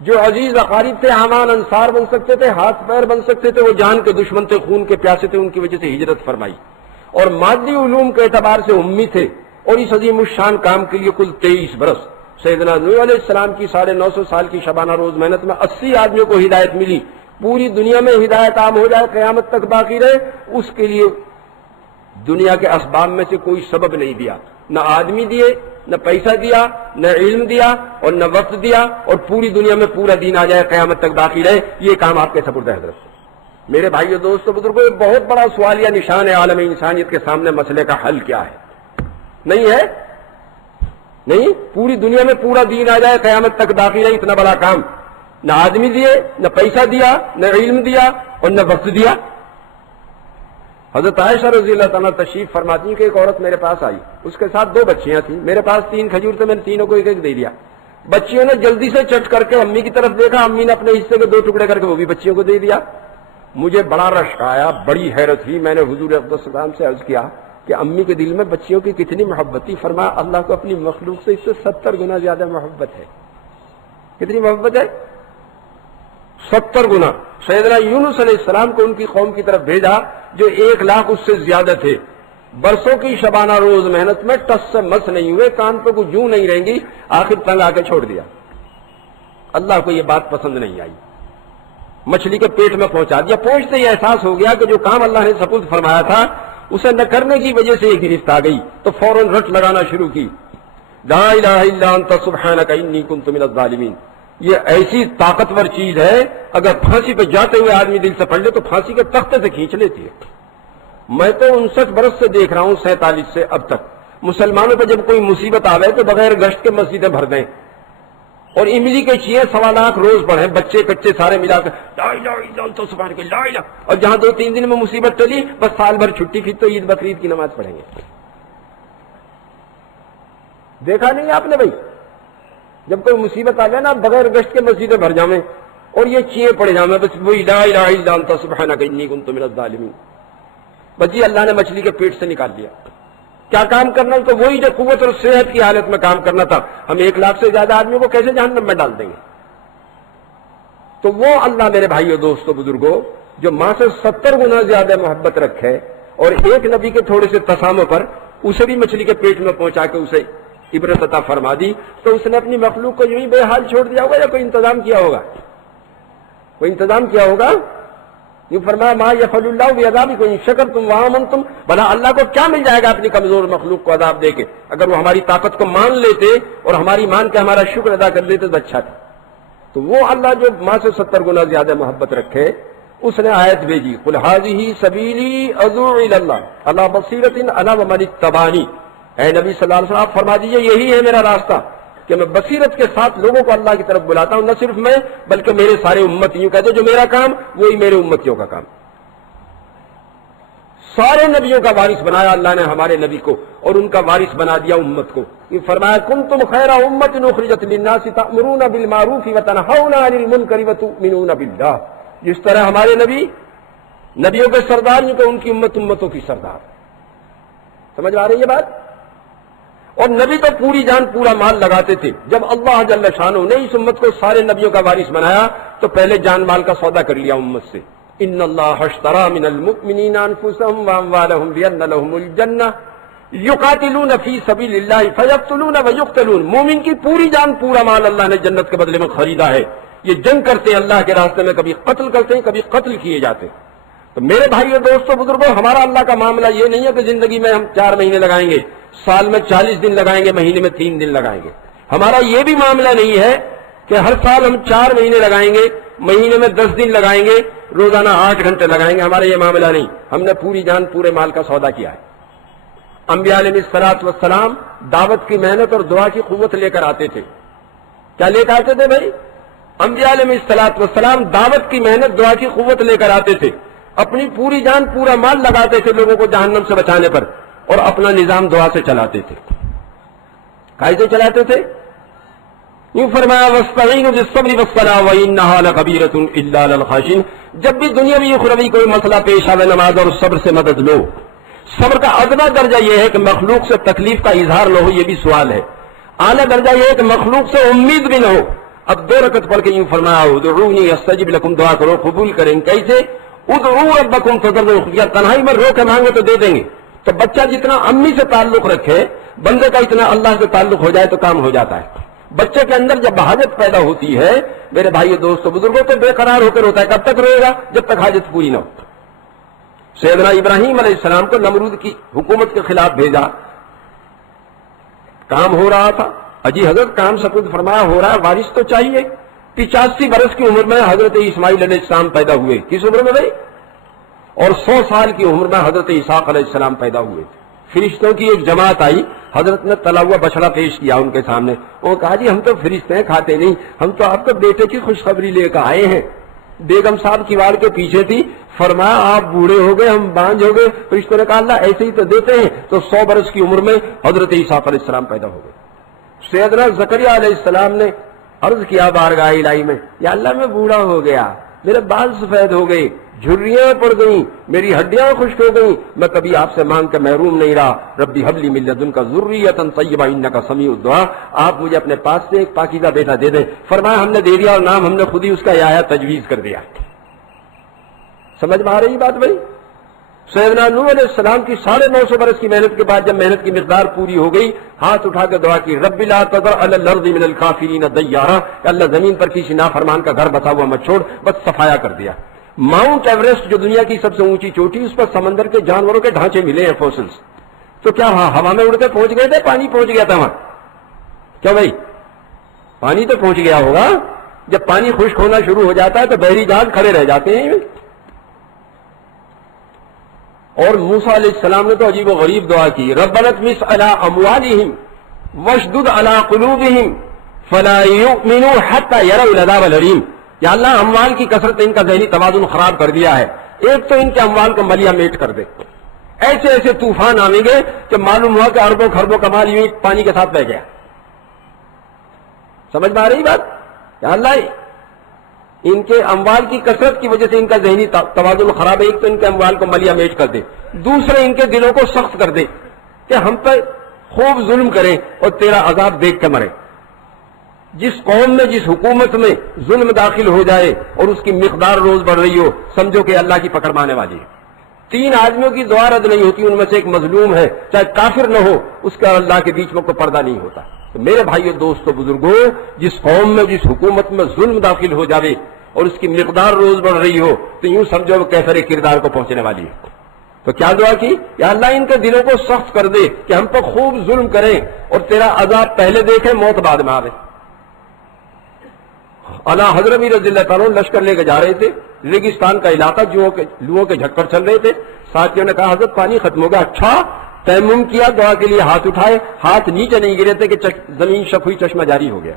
جو عزیز اقارب تھے، امان انصار بن سکتے تھے، ہاتھ پیر بن سکتے تھے، وہ جان کے دشمن تھے، خون کے پیاسے تھے، ان کی وجہ سے ہجرت فرمائی. اور مادی علوم کے اعتبار سے امی تھے. اور اس عظیم الشان کام کے لیے کل 23 برس. سیدنا نوح علیہ السلام کی 950 سال کی شبانہ روز محنت میں 80 آدمیوں کو ہدایت ملی. پوری دنیا میں ہدایت عام ہو جائے، قیامت تک باقی رہے، اس کے لیے دنیا کے اسباب میں سے کوئی سبب نہیں دیا. نہ آدمی دیے، نہ پیسہ دیا، نہ علم دیا، اور نہ وقت دیا. اور پوری دنیا میں پورا دین آ جائے، قیامت تک باقی رہے. یہ کام آپ کے سپرد حضرت سے. میرے بھائیو دوستو بزرگوں، یہ بہت بڑا سوالیہ نشان ہے عالم انسانیت کے سامنے. مسئلے کا حل کیا ہے؟ نہیں ہے؟ نہیں. پوری دنیا میں پورا دین آ جائے، قیامت تک باقی رہے، اتنا بڑا کام. نہ آدمی دیے، نہ پیسہ دیا، نہ علم دیا، اور نہ وقت دیا. حضرت عائشہ رضی اللہ تعالیٰ تشریف فرماتی ہیں کہ ایک عورت میرے پاس آئی. اس کے ساتھ 2 بچیاں تھیں. میرے پاس 3 کھجور تھے، میں نے تینوں کو ایک ایک دے دیا. بچیوں نے جلدی سے چٹ کر کے امی کی طرف دیکھا. امی نے اپنے حصے کے 2 ٹکڑے کر کے وہ بھی بچیوں کو دے دیا. مجھے بڑا رشک آیا، بڑی حیرت ہوئی. میں نے حضور اقدس صلی اللہ علیہ وسلم سے عرض کیا کہ امی کے دل میں بچیوں کی کتنی محبت تھی. فرمایا اللہ کو اپنی مخلوق سے اس سے 70 گنا زیادہ محبت ہے. کتنی محبت ہے؟ 70 گنا. سیدنا یونس علیہ السلام کو ان کی قوم کی طرف بھیجا جو 1 لاکھ اس سے زیادہ تھے. برسوں کی شبانہ روز محنت میں ٹس سے مس نہیں ہوئے، کان پہ کوئی جوں نہیں رہیں گی. آخر تنگ آ کے چھوڑ دیا. اللہ کو یہ بات پسند نہیں آئی، مچھلی کے پیٹ میں پہنچا دیا. پہنچتے ہی احساس ہو گیا کہ جو کام اللہ نے سپرد فرمایا تھا اسے نہ کرنے کی وجہ سے یہ گرفت آ گئی. تو فوراً رٹ لگانا شروع کی، لا الہ الا انت سبحانک انی کنت من الظالمین. یہ ایسی طاقتور چیز ہے، اگر پھانسی پہ جاتے ہوئے آدمی دل سے پڑھ لے تو پھانسی کے تختے سے کھینچ لیتی ہے. میں تو 59 برس سے دیکھ رہا ہوں، 47 سے اب تک مسلمانوں پہ جب کوئی مصیبت آوے تو بغیر گشت کے مسجدیں بھر دیں اور املی کے چیئے 1.25 لاکھ روز پڑھیں، بچے کچے سارے ملا کر لا الہ الا انت سبحانک لا الہ. اور جہاں 2-3 دن میں مصیبت چلی بس سال بھر چھٹی، پھر تو عید بقرعید کی نماز پڑھیں گے. دیکھا نہیں آپ نے بھائی؟ جب کوئی مصیبت آ جائے نا بغیر گشت کے مسجدیں بھر جائیں اور یہ چیئے پڑے جائیں، بس وہی لا الہ الا انت سبحانک انی کنت من الظالمین. بس جی اللہ نے مچھلی کے پیٹ سے نکال دیا. کیا کام کرنا تو وہی جو قوت اور صحت کی حالت میں کام کرنا تھا. ہم 1 لاکھ سے زیادہ آدمیوں کو کیسے جہنم میں ڈال دیں گے؟ تو وہ اللہ میرے بھائیو دوستو بزرگوں جو ماں سے 70 گنا زیادہ محبت رکھے اور ایک نبی کے تھوڑے سے تسامح پر اسے بھی مچھلی کے پیٹ میں پہنچا کے اسے عبرت عطا فرما دی، تو اس نے اپنی مخلوق کو یوں ہی بے حال چھوڑ دیا ہوگا یا کوئی انتظام کیا ہوگا؟ کوئی انتظام کیا ہوگا؟ یہ فرمایا ما یفعل اللہ بعذابکم ان شکرتم وآمنتم، بھلا اللہ کو کیا مل جائے گا اپنی کمزور مخلوق کو عذاب دے کے؟ اگر وہ ہماری طاقت کو مان لیتے اور ہماری مان کے ہمارا شکر ادا کر لیتے تو اچھا تھا۔ تو وہ اللہ جو ماں سے 70 گنا زیادہ محبت رکھے، اس نے آیت بھیجی قل ھذہ سبیلی ادعو الی اللہ علی بصیرۃ انا ومن اتبعنی، اے نبی صلی اللہ علیہ وسلم آپ فرما دیجئے یہی ہے میرا راستہ کہ میں بصیرت کے ساتھ لوگوں کو اللہ کی طرف بلاتا ہوں، نہ صرف میں بلکہ میرے سارے امت، یوں کہتے جو میرا کام وہی میرے امتیوں کا کام۔ سارے نبیوں کا وارث بنایا اللہ نے ہمارے نبی کو، اور ان کا وارث بنا دیا امت کو۔ یہ فرمایا کنتم خیر امۃ اخرجت للناس تأمرون بالمعروف وتنہون عن المنکر وتؤمنون باللہ، جس طرح ہمارے نبی نبیوں کے سردار ہیں تو ان کی امت امتوں کی سردار۔ سمجھ آ رہی ہے بات؟ اور نبی تو پوری جان پورا مال لگاتے تھے۔ جب اللہ جل شانہ نے اس امت کو سارے نبیوں کا وارث بنایا تو پہلے جان مال کا سودا کر لیا امت سے۔ ان اللہ اشتری من المؤمنین انفسهم واموالهم بان لهم الجنہ یقاتلون فی سبیل اللہ فیقتلون ویقتلون، مومن کی پوری جان پورا مال اللہ نے جنت کے بدلے میں خریدا ہے۔ یہ جنگ کرتے ہیں اللہ کے راستے میں، کبھی قتل کرتے ہیں کبھی قتل کیے جاتے ہیں۔ تو میرے بھائیو دوستو بزرگوں، ہمارا اللہ کا معاملہ یہ نہیں ہے کہ زندگی میں ہم 4 مہینے لگائیں گے، سال میں 40 دن لگائیں گے، مہینے میں 3 دن لگائیں گے۔ ہمارا یہ بھی معاملہ نہیں ہے کہ ہر سال ہم 4 مہینے لگائیں گے، مہینے میں 10 دن لگائیں گے، روزانہ 8 گھنٹے لگائیں گے۔ ہمارا یہ معاملہ نہیں، ہم نے پوری جان پورے مال کا سودا کیا ہے۔ انبیاء علیہ الصلوۃ والسلام دعوت کی محنت اور دعا کی قوت لے کر آتے تھے۔ کیا لے کر آتے تھے بھائی؟ انبیاء علیہ الصلوۃ والسلام دعوت کی محنت دعا کی قوت لے کر آتے تھے، اپنی پوری جان پورا مال لگاتے تھے لوگوں کو جہنم سے بچانے پر، اور اپنا نظام دعا سے چلاتے تھے۔ کیسے چلاتے تھے؟ یوں فرمایا وَاسْتَعِينُوا بِالصَّبْرِ وَالصَّلَاةِ وَإِنَّهَا لَكَبِيرَةٌ إِلَّا عَلَى الْخَاشِعِينَ، جب بھی دنیاوی اخروی کوئی مسئلہ پیش آوے نماز اور صبر سے مدد لو۔ صبر کا ادنا درجہ یہ ہے کہ مخلوق سے تکلیف کا اظہار نہ ہو، یہ بھی سوال ہے۔ اعلیٰ درجہ یہ ہے کہ مخلوق سے امید بھی نہ ہو۔ اب 2 رکعت پڑھ کے یوں فرمایا ادعونی استجب لکم، دعا کرو قبول کریں۔ کیسے؟ ادعوا ربکم تضرعا وخفیا، تنہائی میں رو کے مانگے تو دے دیں گے۔ تو بچہ جتنا امی سے تعلق رکھے، بندے کا اتنا اللہ سے تعلق ہو جائے تو کام ہو جاتا ہے۔ بچے کے اندر جب حاجت پیدا ہوتی ہے میرے بھائی دوستو بزرگوں تو بے قرار ہو کر ہوتا ہے۔ کب تک روئے گا؟ جب تک حاجت پوری نہ ہو۔ سیدنا ابراہیم علیہ السلام کو نمرود کی حکومت کے خلاف بھیجا، کام ہو رہا تھا، اجی حضرت کام سپرد فرمایا ہو رہا ہے، وارث تو چاہیے۔ 85 برس کی عمر میں حضرت اسماعیل علیہ السلام پیدا ہوئے۔ کس عمر میں بھائی؟ اور 100 سال کی عمر میں حضرت اسحاق علیہ السلام پیدا ہوئے۔ فرشتوں کی ایک جماعت آئی، حضرت نے تلا ہوا بچڑا پیش کیا ان کے سامنے۔ وہ کہا جی ہم تو فرشتے کھاتے نہیں، ہم تو آپ کے بیٹے کی خوشخبری لے کر آئے ہیں۔ بیگم صاحب کیوار کے پیچھے تھی، فرمایا آپ بوڑھے ہو گئے، ہم بانجھ ہو گئے۔ فرشتوں نے کہا اللہ ایسے ہی تو دیتے ہیں۔ تو 100 برس کی عمر میں حضرت اسحاق علیہ السلام پیدا ہو گئے۔ سیدنا زکریا علیہ السلام نے عرض کیا بارگاہ الہی میں، یا اللہ میں بوڑھا ہو گیا، میرے بال سفید ہو گئے، جھریاں پڑ گئیں، میری ہڈیاں خشک ہو گئیں، میں کبھی آپ سے مانگ کے محروم نہیں رہا۔ ربی حب لی من لدنک ذریۃ طیبہ انک سمیع الدعاء، آپ مجھے اپنے پاس سے ایک پاکیزہ بیٹا دے دیں۔ فرمایا ہم نے دے دیا، اور نام ہم نے خود ہی اس کا یحییٰ تجویز کر دیا۔ سمجھ میں آ رہی بات بھائی؟ سیدنا نوح علیہ السلام کی 950 برس کی محنت کے بعد جب محنت کی مقدار پوری ہو گئی، ہاتھ اٹھا کے دعا کی رب لا تذر علی الارض من الکافرین دیارا، کہ اللہ زمین پر کسی نافرمان کا گھر بسا ہوا مت چھوڑ، بس صفایا کر دیا۔ ماؤنٹ ایوریسٹ جو دنیا کی سب سے اونچی چوٹی، اس پر سمندر کے جانوروں کے ڈھانچے ملے ہیں، فوسلز۔ تو کیا ہوا میں اڑ کے پہنچ گئے تھے؟ پانی پہنچ گیا تھا وہاں؟ کیا بھائی پانی تو پہنچ گیا ہوگا۔ جب پانی خشک ہونا شروع ہو جاتا ہے تو بحری جہاز کھڑے رہ جاتے ہیں۔ اور موسیٰ علیہ السلام نے تو عجیب و غریب دعا کی، ربنا اطمس علی اموالہم واشدد علی قلوبہم فلا یؤمنوا حتی یروا العذاب الالیم، یا اللہ اموال کی کثرت ان کا ذہنی توازن خراب کر دیا ہے، ایک تو ان کے اموال کو ملیا میٹ کر دے۔ ایسے ایسے طوفان آئیں گے کہ معلوم ہوا کہ اربوں خربوں کا مال یوں پانی کے ساتھ بہ گیا۔ سمجھ میں آ رہی بات؟ یا اللہ ان کے اموال کی کثرت کی وجہ سے ان کا ذہنی توازن خراب ہے، ایک تو ان کے اموال کو ملیا میٹ کر دے، دوسرے ان کے دلوں کو سخت کر دے کہ ہم پہ خوب ظلم کریں اور تیرا عذاب دیکھ کے مرے۔ جس قوم میں جس حکومت میں ظلم داخل ہو جائے اور اس کی مقدار روز بڑھ رہی ہو، سمجھو کہ اللہ کی پکڑ میں آنے والی ہے۔ 3 آدمیوں کی دعا رد نہیں ہوتی، ان میں سے ایک مظلوم ہے، چاہے کافر نہ ہو، اس کا اللہ کے بیچ میں کوئی پردہ نہیں ہوتا۔ تو میرے بھائیو دوستو بزرگوں، جس قوم میں جس حکومت میں ظلم داخل ہو جاوے اور اس کی مقدار روز بڑھ رہی ہو تو یوں سمجھو وہ کیفر کردار کو پہنچنے والی ہے۔ تو کیا دعا کی؟ یا اللہ ان کے دلوں کو سخت کر دے کہ ہم پر خوب ظلم کریں اور تیرا عذاب پہلے دیکھیں، موت بعد میں آوے۔ اللہ حضرت رضی اللہ تعالیٰ لشکر لے کے جا رہے تھے، ریگستان کا علاقہ، لوگوں کے جھکڑ چل رہے تھے، ساتھیوں نے کہا حضرت پانی ختم ہو گیا۔ اچھا، تیمم کیا، دعا کے لیے ہاتھ اٹھائے، ہاتھ نیچے نہیں گرے تھے کہ زمین شک ہوئی، چشمہ جاری ہو گیا۔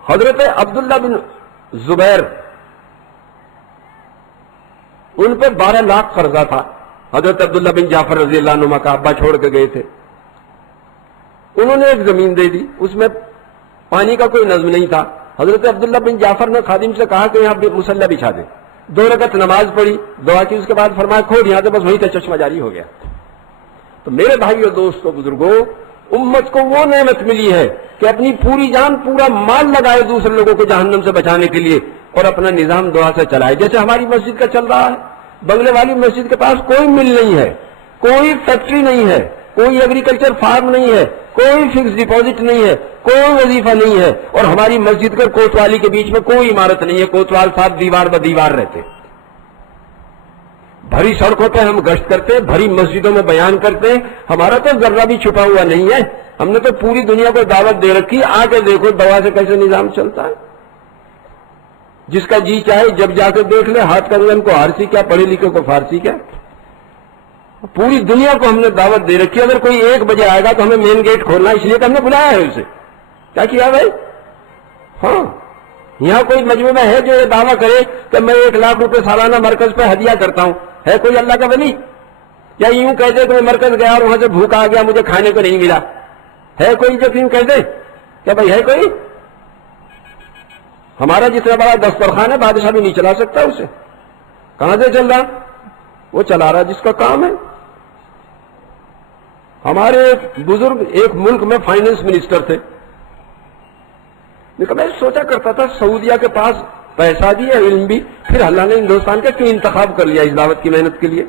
حضرت عبداللہ بن زبیر، ان پہ 12 لاکھ قرضہ تھا۔ حضرت عبداللہ بن جعفر رضی اللہ عنہ کا ابا چھوڑ کے گئے تھے، انہوں نے ایک زمین دے دی، اس میں پانی کا کوئی نظم نہیں تھا۔ حضرت عبداللہ بن جعفر نے خادم سے کہا کہ یہاں مصلی بچھا دے، 2 رکعت نماز پڑھی، دعا کی، اس کے بعد فرمایا کھول یہاں سے، بس وہیں سے چشمہ جاری ہو گیا۔ تو میرے بھائیو دوستو بزرگوں، امت کو وہ نعمت ملی ہے کہ اپنی پوری جان پورا مال لگائے دوسرے لوگوں کو جہنم سے بچانے کے لیے اور اپنا نظام دعا سے چلائے، جیسے ہماری مسجد کا چل رہا ہے۔ بنگلے والی مسجد کے پاس کوئی مل نہیں ہے، کوئی فیکٹری نہیں ہے، کوئی ایگریکلچر فارم نہیں ہے، کوئی فکس ڈپازٹ نہیں ہے، کوئی وظیفہ نہیں ہے، اور ہماری مسجد کے کوتوالی کے بیچ میں کوئی عمارت نہیں ہے، کوتوال صاحب دیوار ب دیوار رہتے۔ بھری سڑکوں پہ ہم گشت کرتے، بھری مسجدوں میں بیان کرتے، ہمارا تو ذرہ بھی چھپا ہوا نہیں ہے، ہم نے تو پوری دنیا کو دعوت دے رکھی، آ کے دیکھو دوا سے کیسے نظام چلتا ہے۔ جس کا جی چاہے جب جا کے دیکھ لے، ہاتھ کنگن کو آرسی کیا، پڑھے لکھے کو فارسی کیا، پوری دنیا کو ہم نے دعوت دے رکھی۔ اگر کوئی 1 بجے آئے گا تو ہمیں مین گیٹ کھولنا، اس لیے کہ ہم نے بلایا ہے اسے۔ کیا کیا بھائی؟ ہاں، یہاں کوئی مجموعہ میں ہے جو یہ دعویٰ کرے کہ میں 1 لاکھ روپے سالانہ مرکز پہ ہدیہ کرتا ہوں؟ ہے کوئی اللہ کا ولی؟ یا یوں کہہ دے کہ میں مرکز گیا اور وہاں سے بھوکا آ گیا، مجھے کھانے کو نہیں ملا؟ ہے کوئی جو یوں کہہ دے؟ کیا بھائی ہے کوئی؟ ہمارا جتنا بڑا دسترخوان ہے بادشاہ بھی نہیں چلا سکتا اسے۔ کہاں سے چل رہا؟ وہ چلا رہا جس کا کام ہے۔ ہمارے ایک بزرگ ایک ملک میں فائنانس منسٹر تھے، میں سوچا کرتا تھا سعودیہ کے پاس پیسہ بھی ہے، علم بھی، پھر اللہ نے ہندوستان کا کیوں انتخاب کر لیا اس دعوت کی محنت کے لیے؟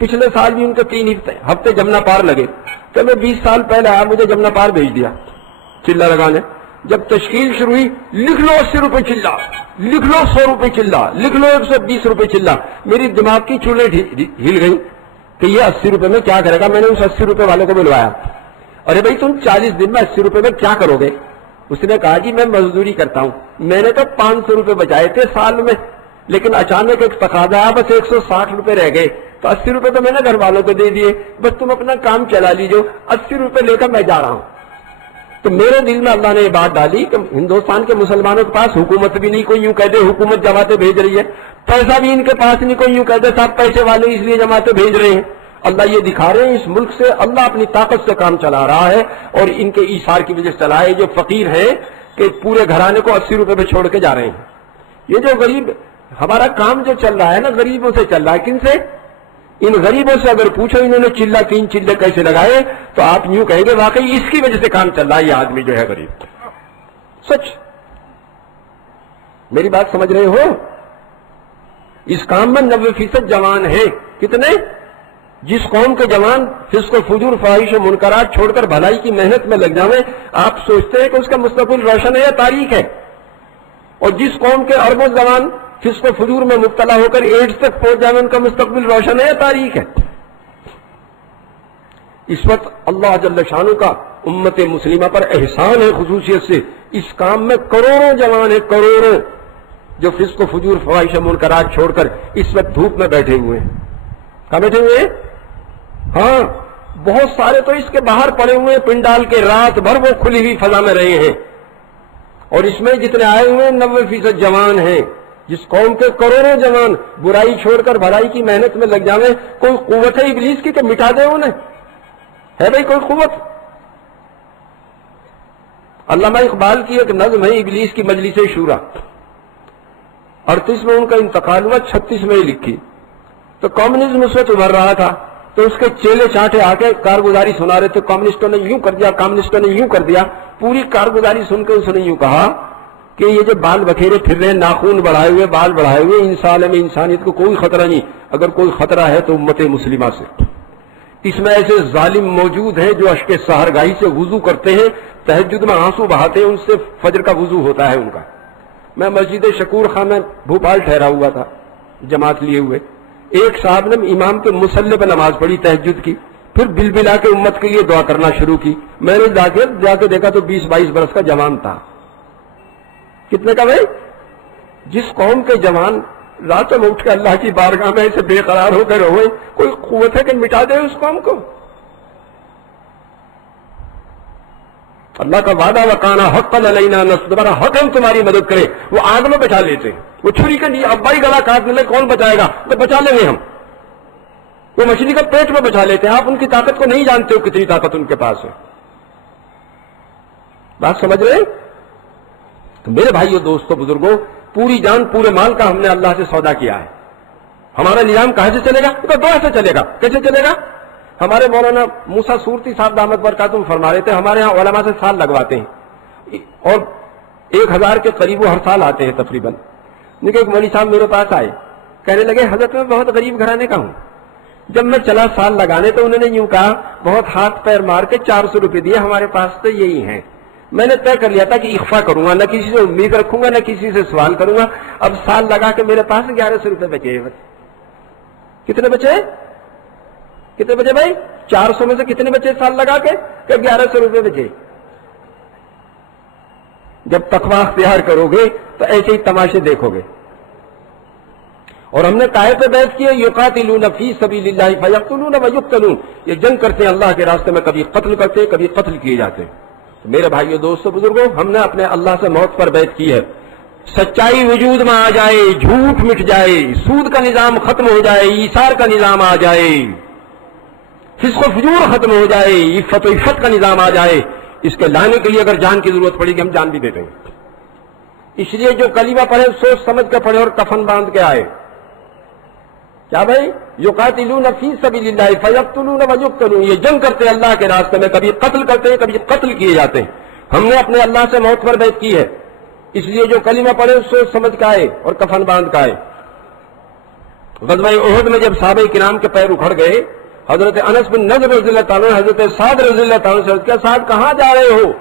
پچھلے سال بھی ان کے 3 ہفتے جمنا پار لگے، تو میں 20 سال پہلے آیا، مجھے جمنا پار بھیج دیا چلہ لگانے۔ جب تشکیل شروع ہوئی، لکھ لو 80 روپے چلہ، لکھ لو 100 روپے چلہ، لکھ لو 120 روپے چلہ، میری دماغ کی چولیں ہل گئی کہ یہ 80 روپے میں کیا کرے گا۔ میں نے اس 80 روپے والے کو بلوایا، ارے بھائی تم 40 دن میں 80 روپے میں کیا کرو گے؟ اس نے کہا جی میں مزدوری کرتا ہوں، میں نے تو 500 روپے بچائے تھے سال میں، لیکن اچانک ایک تقاضا آیا، بس 160 روپے رہ گئے، تو 80 روپے تو میں نے گھر والوں کو دے دیے، بس تم اپنا کام چلا لیجو، 80 روپے لے کر میں جا رہا ہوں۔ تو میرے دل میں اللہ نے یہ بات ڈالی کہ ہندوستان کے مسلمانوں کے پاس حکومت بھی نہیں، کوئی یوں کہہ دے حکومت جماعتیں بھیج رہی ہے، پیسہ بھی ان کے پاس نہیں، کوئی یوں کہہ دے صاحب پیسے والے اس لیے جماعتیں بھیج رہے ہیں۔ اللہ یہ دکھا رہے ہیں اس ملک سے اللہ اپنی طاقت سے کام چلا رہا ہے، اور ان کے ایثار کی وجہ سے چلا ہے۔ جو فقیر ہیں کہ پورے گھرانے کو 80 روپے پہ چھوڑ کے جا رہے ہیں، یہ جو غریب ہمارا کام جو چل رہا ہے نا، غریبوں سے چل رہا ہے۔ کن سے؟ ان غریبوں سے اگر پوچھو انہوں نے چلہ 3 چلے کیسے لگائے تو آپ یوں کہیں گے واقعی اس کی وجہ سے کام چل رہا ہے، یہ آدمی جو ہے غریب۔ سچ، میری بات سمجھ رہے ہو؟ اس کام میں 90% جوان ہیں۔ کتنے؟ جس قوم کے جوان فسق و فجور، فواہش و منکرات چھوڑ کر بھلائی کی محنت میں لگ جاویں، آپ سوچتے ہیں کہ اس کا مستقبل روشن ہے یا تاریک ہے؟ اور جس قوم کے اربوں جوان فسق و فجور میں مبتلا ہو کر ایڈز تک پہنچ جائیں، ان کا مستقبل روشن ہے یا تاریک ہے؟ اس وقت اللہ جل شانہ کا امت مسلمہ پر احسان ہے خصوصیت سے، اس کام میں کروڑوں جوان ہیں، کروڑوں، جو فسق و فجور، فواہش و منکرات چھوڑ کر اس وقت دھوپ میں بیٹھے ہوئے ہیں۔ کہاں بیٹھے ہوئے ہیں؟ ہاں، بہت سارے تو اس کے باہر پڑے ہوئے ہیں پنڈال کے، رات بھر وہ کھلی ہوئی فضا میں رہے ہیں، اور اس میں جتنے آئے ہوئے ہیں 90% جوان ہیں۔ جس قوم کے کروڑوں جوان برائی چھوڑ کر بھلائی کی محنت میں لگ جاویں، کوئی قوت ہے ابلیس کی کہ مٹا دے انہیں؟ ہے بھائی کوئی قوت؟ علامہ اقبال کی ایک نظم ہے ابلیس کی مجلس شورا، 38 میں ان کا انتقال ہوا، 36 میں ہی لکھی۔ تو کمیونزم اس وقت ابھر رہا تھا، تو اس کے چیلے چانٹے آ کے کارگزاری سنا رہے تھے، کمیونسٹوں نے یوں کر دیا، کمیونسٹوں نے یوں کر دیا۔ پوری کارگزاری سن کے اس نے یوں کہا کہ یہ جو بال بکھیرے پھر رہے ہیں، ناخون بڑھائے ہوئے، بال بڑھائے ہوئے، انسان میں انسانیت کو کوئی خطرہ نہیں. اگر کوئی خطرہ ہے تو امت مسلمہ سے. اس میں ایسے ظالم موجود ہیں جو اشک سحرگاہی سے وضو کرتے ہیں، تہجد میں آنسو بہاتے ہیں، ان سے فجر کا وضو ہوتا ہے ان کا. میں مسجد شکور خان میں بھوپال ٹھہرا ہوا تھا جماعت لیے ہوئے. ایک صاحب نے امام کے مصلی پہ نماز پڑھی تہجد کی، پھر بل بلا کے امت کے لیے دعا کرنا شروع کی. میں نے جا کے دیکھا تو 20-22 برس کا جوان تھا. کتنے کا بھائی؟ جس قوم کے جوان راتوں میں اٹھ کے اللہ کی بارگاہ میں ایسے بے قرار ہو کر روئے، کوئی قوت ہے کہ مٹا دے اس قوم کو؟ اللہ کا وعدہ وکانا حقا علینا نصر، دوبارہ حق ہم تمہاری مدد کرے. وہ آگ میں بچا لیتے ہیں، وہ چھری کا نہیں، ابا ہی گلا کاٹ لے کون بچائے گا؟ تو بچا لیں گے ہم. وہ مچھلی کا پیٹ میں بچا لیتے ہیں. آپ ان کی طاقت کو نہیں جانتے ہو کتنی طاقت ان کے پاس ہے. بات سمجھ رہے ہیں؟ تو میرے بھائیو دوستو بزرگوں، پوری جان پورے مال کا ہم نے اللہ سے سودا کیا ہے. ہمارا نظام کہاں سے چلے گا؟ دعا سے چلے گا. کیسے چلے گا؟ ہمارے مولانا موسیٰ صورتی صاحب دامت برکاتہم فرما رہے تھے ہمارے ہاں علماء سے سال لگواتے ہیں اور 1000 کے قریب وہ ہر سال آتے ہیں تقریباً. لیکن ایک مولوی صاحب میرے پاس آئے، کہنے لگے حضرت میں بہت غریب گھرانے کا ہوں. جب میں چلا سال لگانے تو انہوں نے یوں کہا، بہت ہاتھ پیر مار کے 400 روپے دیے، ہمارے پاس تو یہی ہیں. میں نے طے کر لیا تھا کہ اخفا کروں گا، نہ کسی سے امید رکھوں گا، نہ کسی سے سوال کروں گا. اب سال لگا کے میرے پاس 1100 روپے بچے. کتنے بچے؟ کتنے بچے بھائی؟ 400 میں سے کتنے بچے سال لگا کے؟ کہ 1100 روپے بچے. جب تقویٰ اختیار کرو گے تو ایسے ہی تماشے دیکھو گے. اور ہم نے کائے پہ بیعت کی ہے، یقاتلون فی سبیل اللہ فیقتلون ویقتلون. یہ جنگ کرتے ہیں اللہ کے راستے میں، کبھی قتل کرتے ہیں، کبھی قتل کیے جاتے ہیں. تو میرے بھائیو دوستو بزرگوں، ہم نے اپنے اللہ سے موت پر بیعت کی ہے. سچائی وجود میں آ جائے، جھوٹ مٹ جائے، سود کا نظام ختم ہو جائے، ایثار کا نظام آ جائے، فسق و فجور ختم ہو جائے، عفت و عفت کا نظام آ جائے، اس کے لانے کے لیے اگر جان کی ضرورت پڑے گی ہم جان بھی دے دیں گے. اس لیے جو کلمہ پڑھے سوچ سمجھ کے پڑھے اور کفن باندھ کے آئے. کیا بھائی؟ یقاتلون فی سبیل اللہ فیقتلون ویقتلون. یہ جنگ کرتے ہیں اللہ کے راستے میں، کبھی قتل کرتے ہیں، کبھی قتل کیے جاتے ہیں. ہم نے اپنے اللہ سے موت پر بیعت کی ہے. اس لیے جو کلمہ پڑھے سوچ سمجھ کے آئے اور کفن باندھ کے آئے. غزوہ احد میں جب صحابہ کرام کے پیر اکھڑ گئے، حضرت انس بن نضر رضی اللہ تعالیٰ نے حضرت سعد رضی اللہ تعالیٰ سے عرض کیا، سعد کہاں جا رہے ہو؟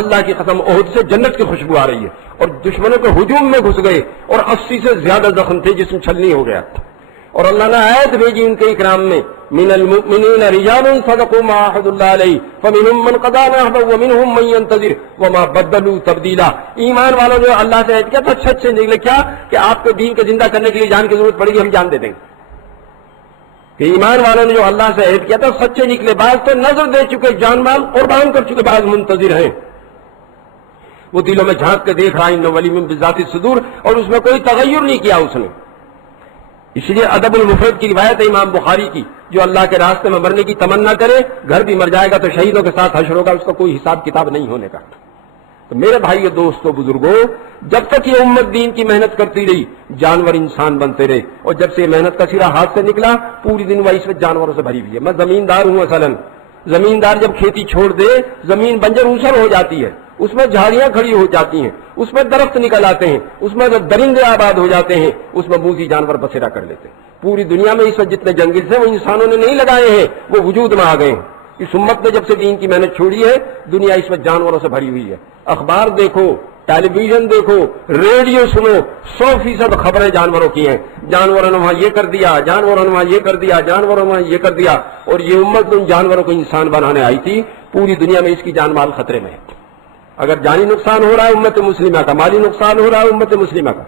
اللہ کی قسم احد سے جنت کی خوشبو آ رہی ہے. اور دشمنوں کے ہجوم میں گھس گئے اور 80 سے زیادہ زخم تھے، جسم چھلنی ہو گیا. اور اللہ نے آیت بھیجی ان کے اکرام میں، من المؤمنین رجال صدقوا ما عاهدوا الله علیہ فمنهم من قضى نحبه ومنهم من ينتظر وما بدلوا تبدیلا. ایمان والوں جو اللہ سے عہد کیا تو سچ سے نکلے. کیا کہ آپ کو دین کو زندہ کرنے کے لیے جان کی ضرورت پڑے گی، ہم جان دے دیں گے. کہ ایمان والوں نے جو اللہ سے عہد کیا تھا سچے نکلے. بعض تو نظر دے چکے، جان مال قربان کر چکے، بعض منتظر ہیں. وہ دلوں میں جھانک کے دیکھ رہا ہے، ان ولیم بذات الصدور، اور اس میں کوئی تغیر نہیں کیا اس نے. اس لیے ادب المفرد کی روایت ہے امام بخاری کی، جو اللہ کے راستے میں مرنے کی تمنا کرے، گھر بھی مر جائے گا تو شہیدوں کے ساتھ حشر ہوگا، اس کا کوئی حساب کتاب نہیں ہونے کا. تو میرے بھائیو دوستو بزرگوں، جب تک یہ امت دین کی محنت کرتی رہی، جانور انسان بنتے رہے. اور جب سے یہ محنت کا سرا ہاتھ سے نکلا، پوری دن اس میں جانوروں سے بھری ہوئی ہے. میں زمیندار ہوں مثلا. زمیندار جب کھیتی چھوڑ دے، زمین بنجر اوسر ہو جاتی ہے، اس میں جھاڑیاں کھڑی ہو جاتی ہیں، اس میں درخت نکل آتے ہیں، اس میں درندے آباد ہو جاتے ہیں، اس میں موذی جانور بسیرا کر لیتے ہیں. پوری دنیا میں اس وقت جتنے جنگل تھے وہ انسانوں نے نہیں لگائے ہیں، وہ وجود میں آ گئے ہیں. اس امت نے جب سے دین کی محنت چھوڑی ہے، دنیا اس وقت جانوروں سے بھری ہوئی ہے. اخبار دیکھو، ٹیلی ویژن دیکھو، ریڈیو سنو، 100% خبریں جانوروں کی ہیں. جانوروں نے وہاں یہ کر دیا، جانوروں نے وہاں یہ کر دیا، جانوروں نے وہاں یہ کر دیا. اور یہ امت ان جانوروں کو انسان بنانے آئی تھی. پوری دنیا میں اس کی جان مال خطرے میں ہے. اگر جانی نقصان ہو رہا ہے امت مسلمہ کا، مالی نقصان ہو رہا ہے امت مسلمہ کا،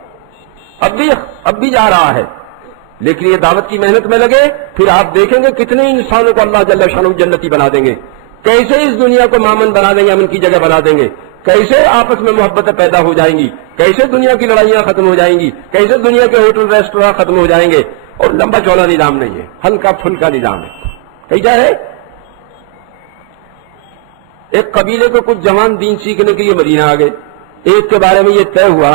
اب بھی جا رہا ہے. لیکن یہ دعوت کی محنت میں لگے، پھر آپ دیکھیں گے کتنے انسانوں کو اللہ جل شانہ جنتی بنا دیں گے. کیسے اس دنیا کو مامن بنا دیں گے، امن کی جگہ بنا دیں گے. کیسے آپس میں محبتیں پیدا ہو جائیں گی، کیسے دنیا کی لڑائیاں ختم ہو جائیں گی، کیسے دنیا کے ہوٹل ریسٹوراں ختم ہو جائیں گے. اور لمبا چوڑا نظام نہیں ہے، ہلکا پھلکا نظام ہے. کیسا ہے؟ ایک قبیلے کو کچھ جوان دین سیکھنے کے لیے مدینہ آ گئے. ایک کے بارے میں یہ طے ہوا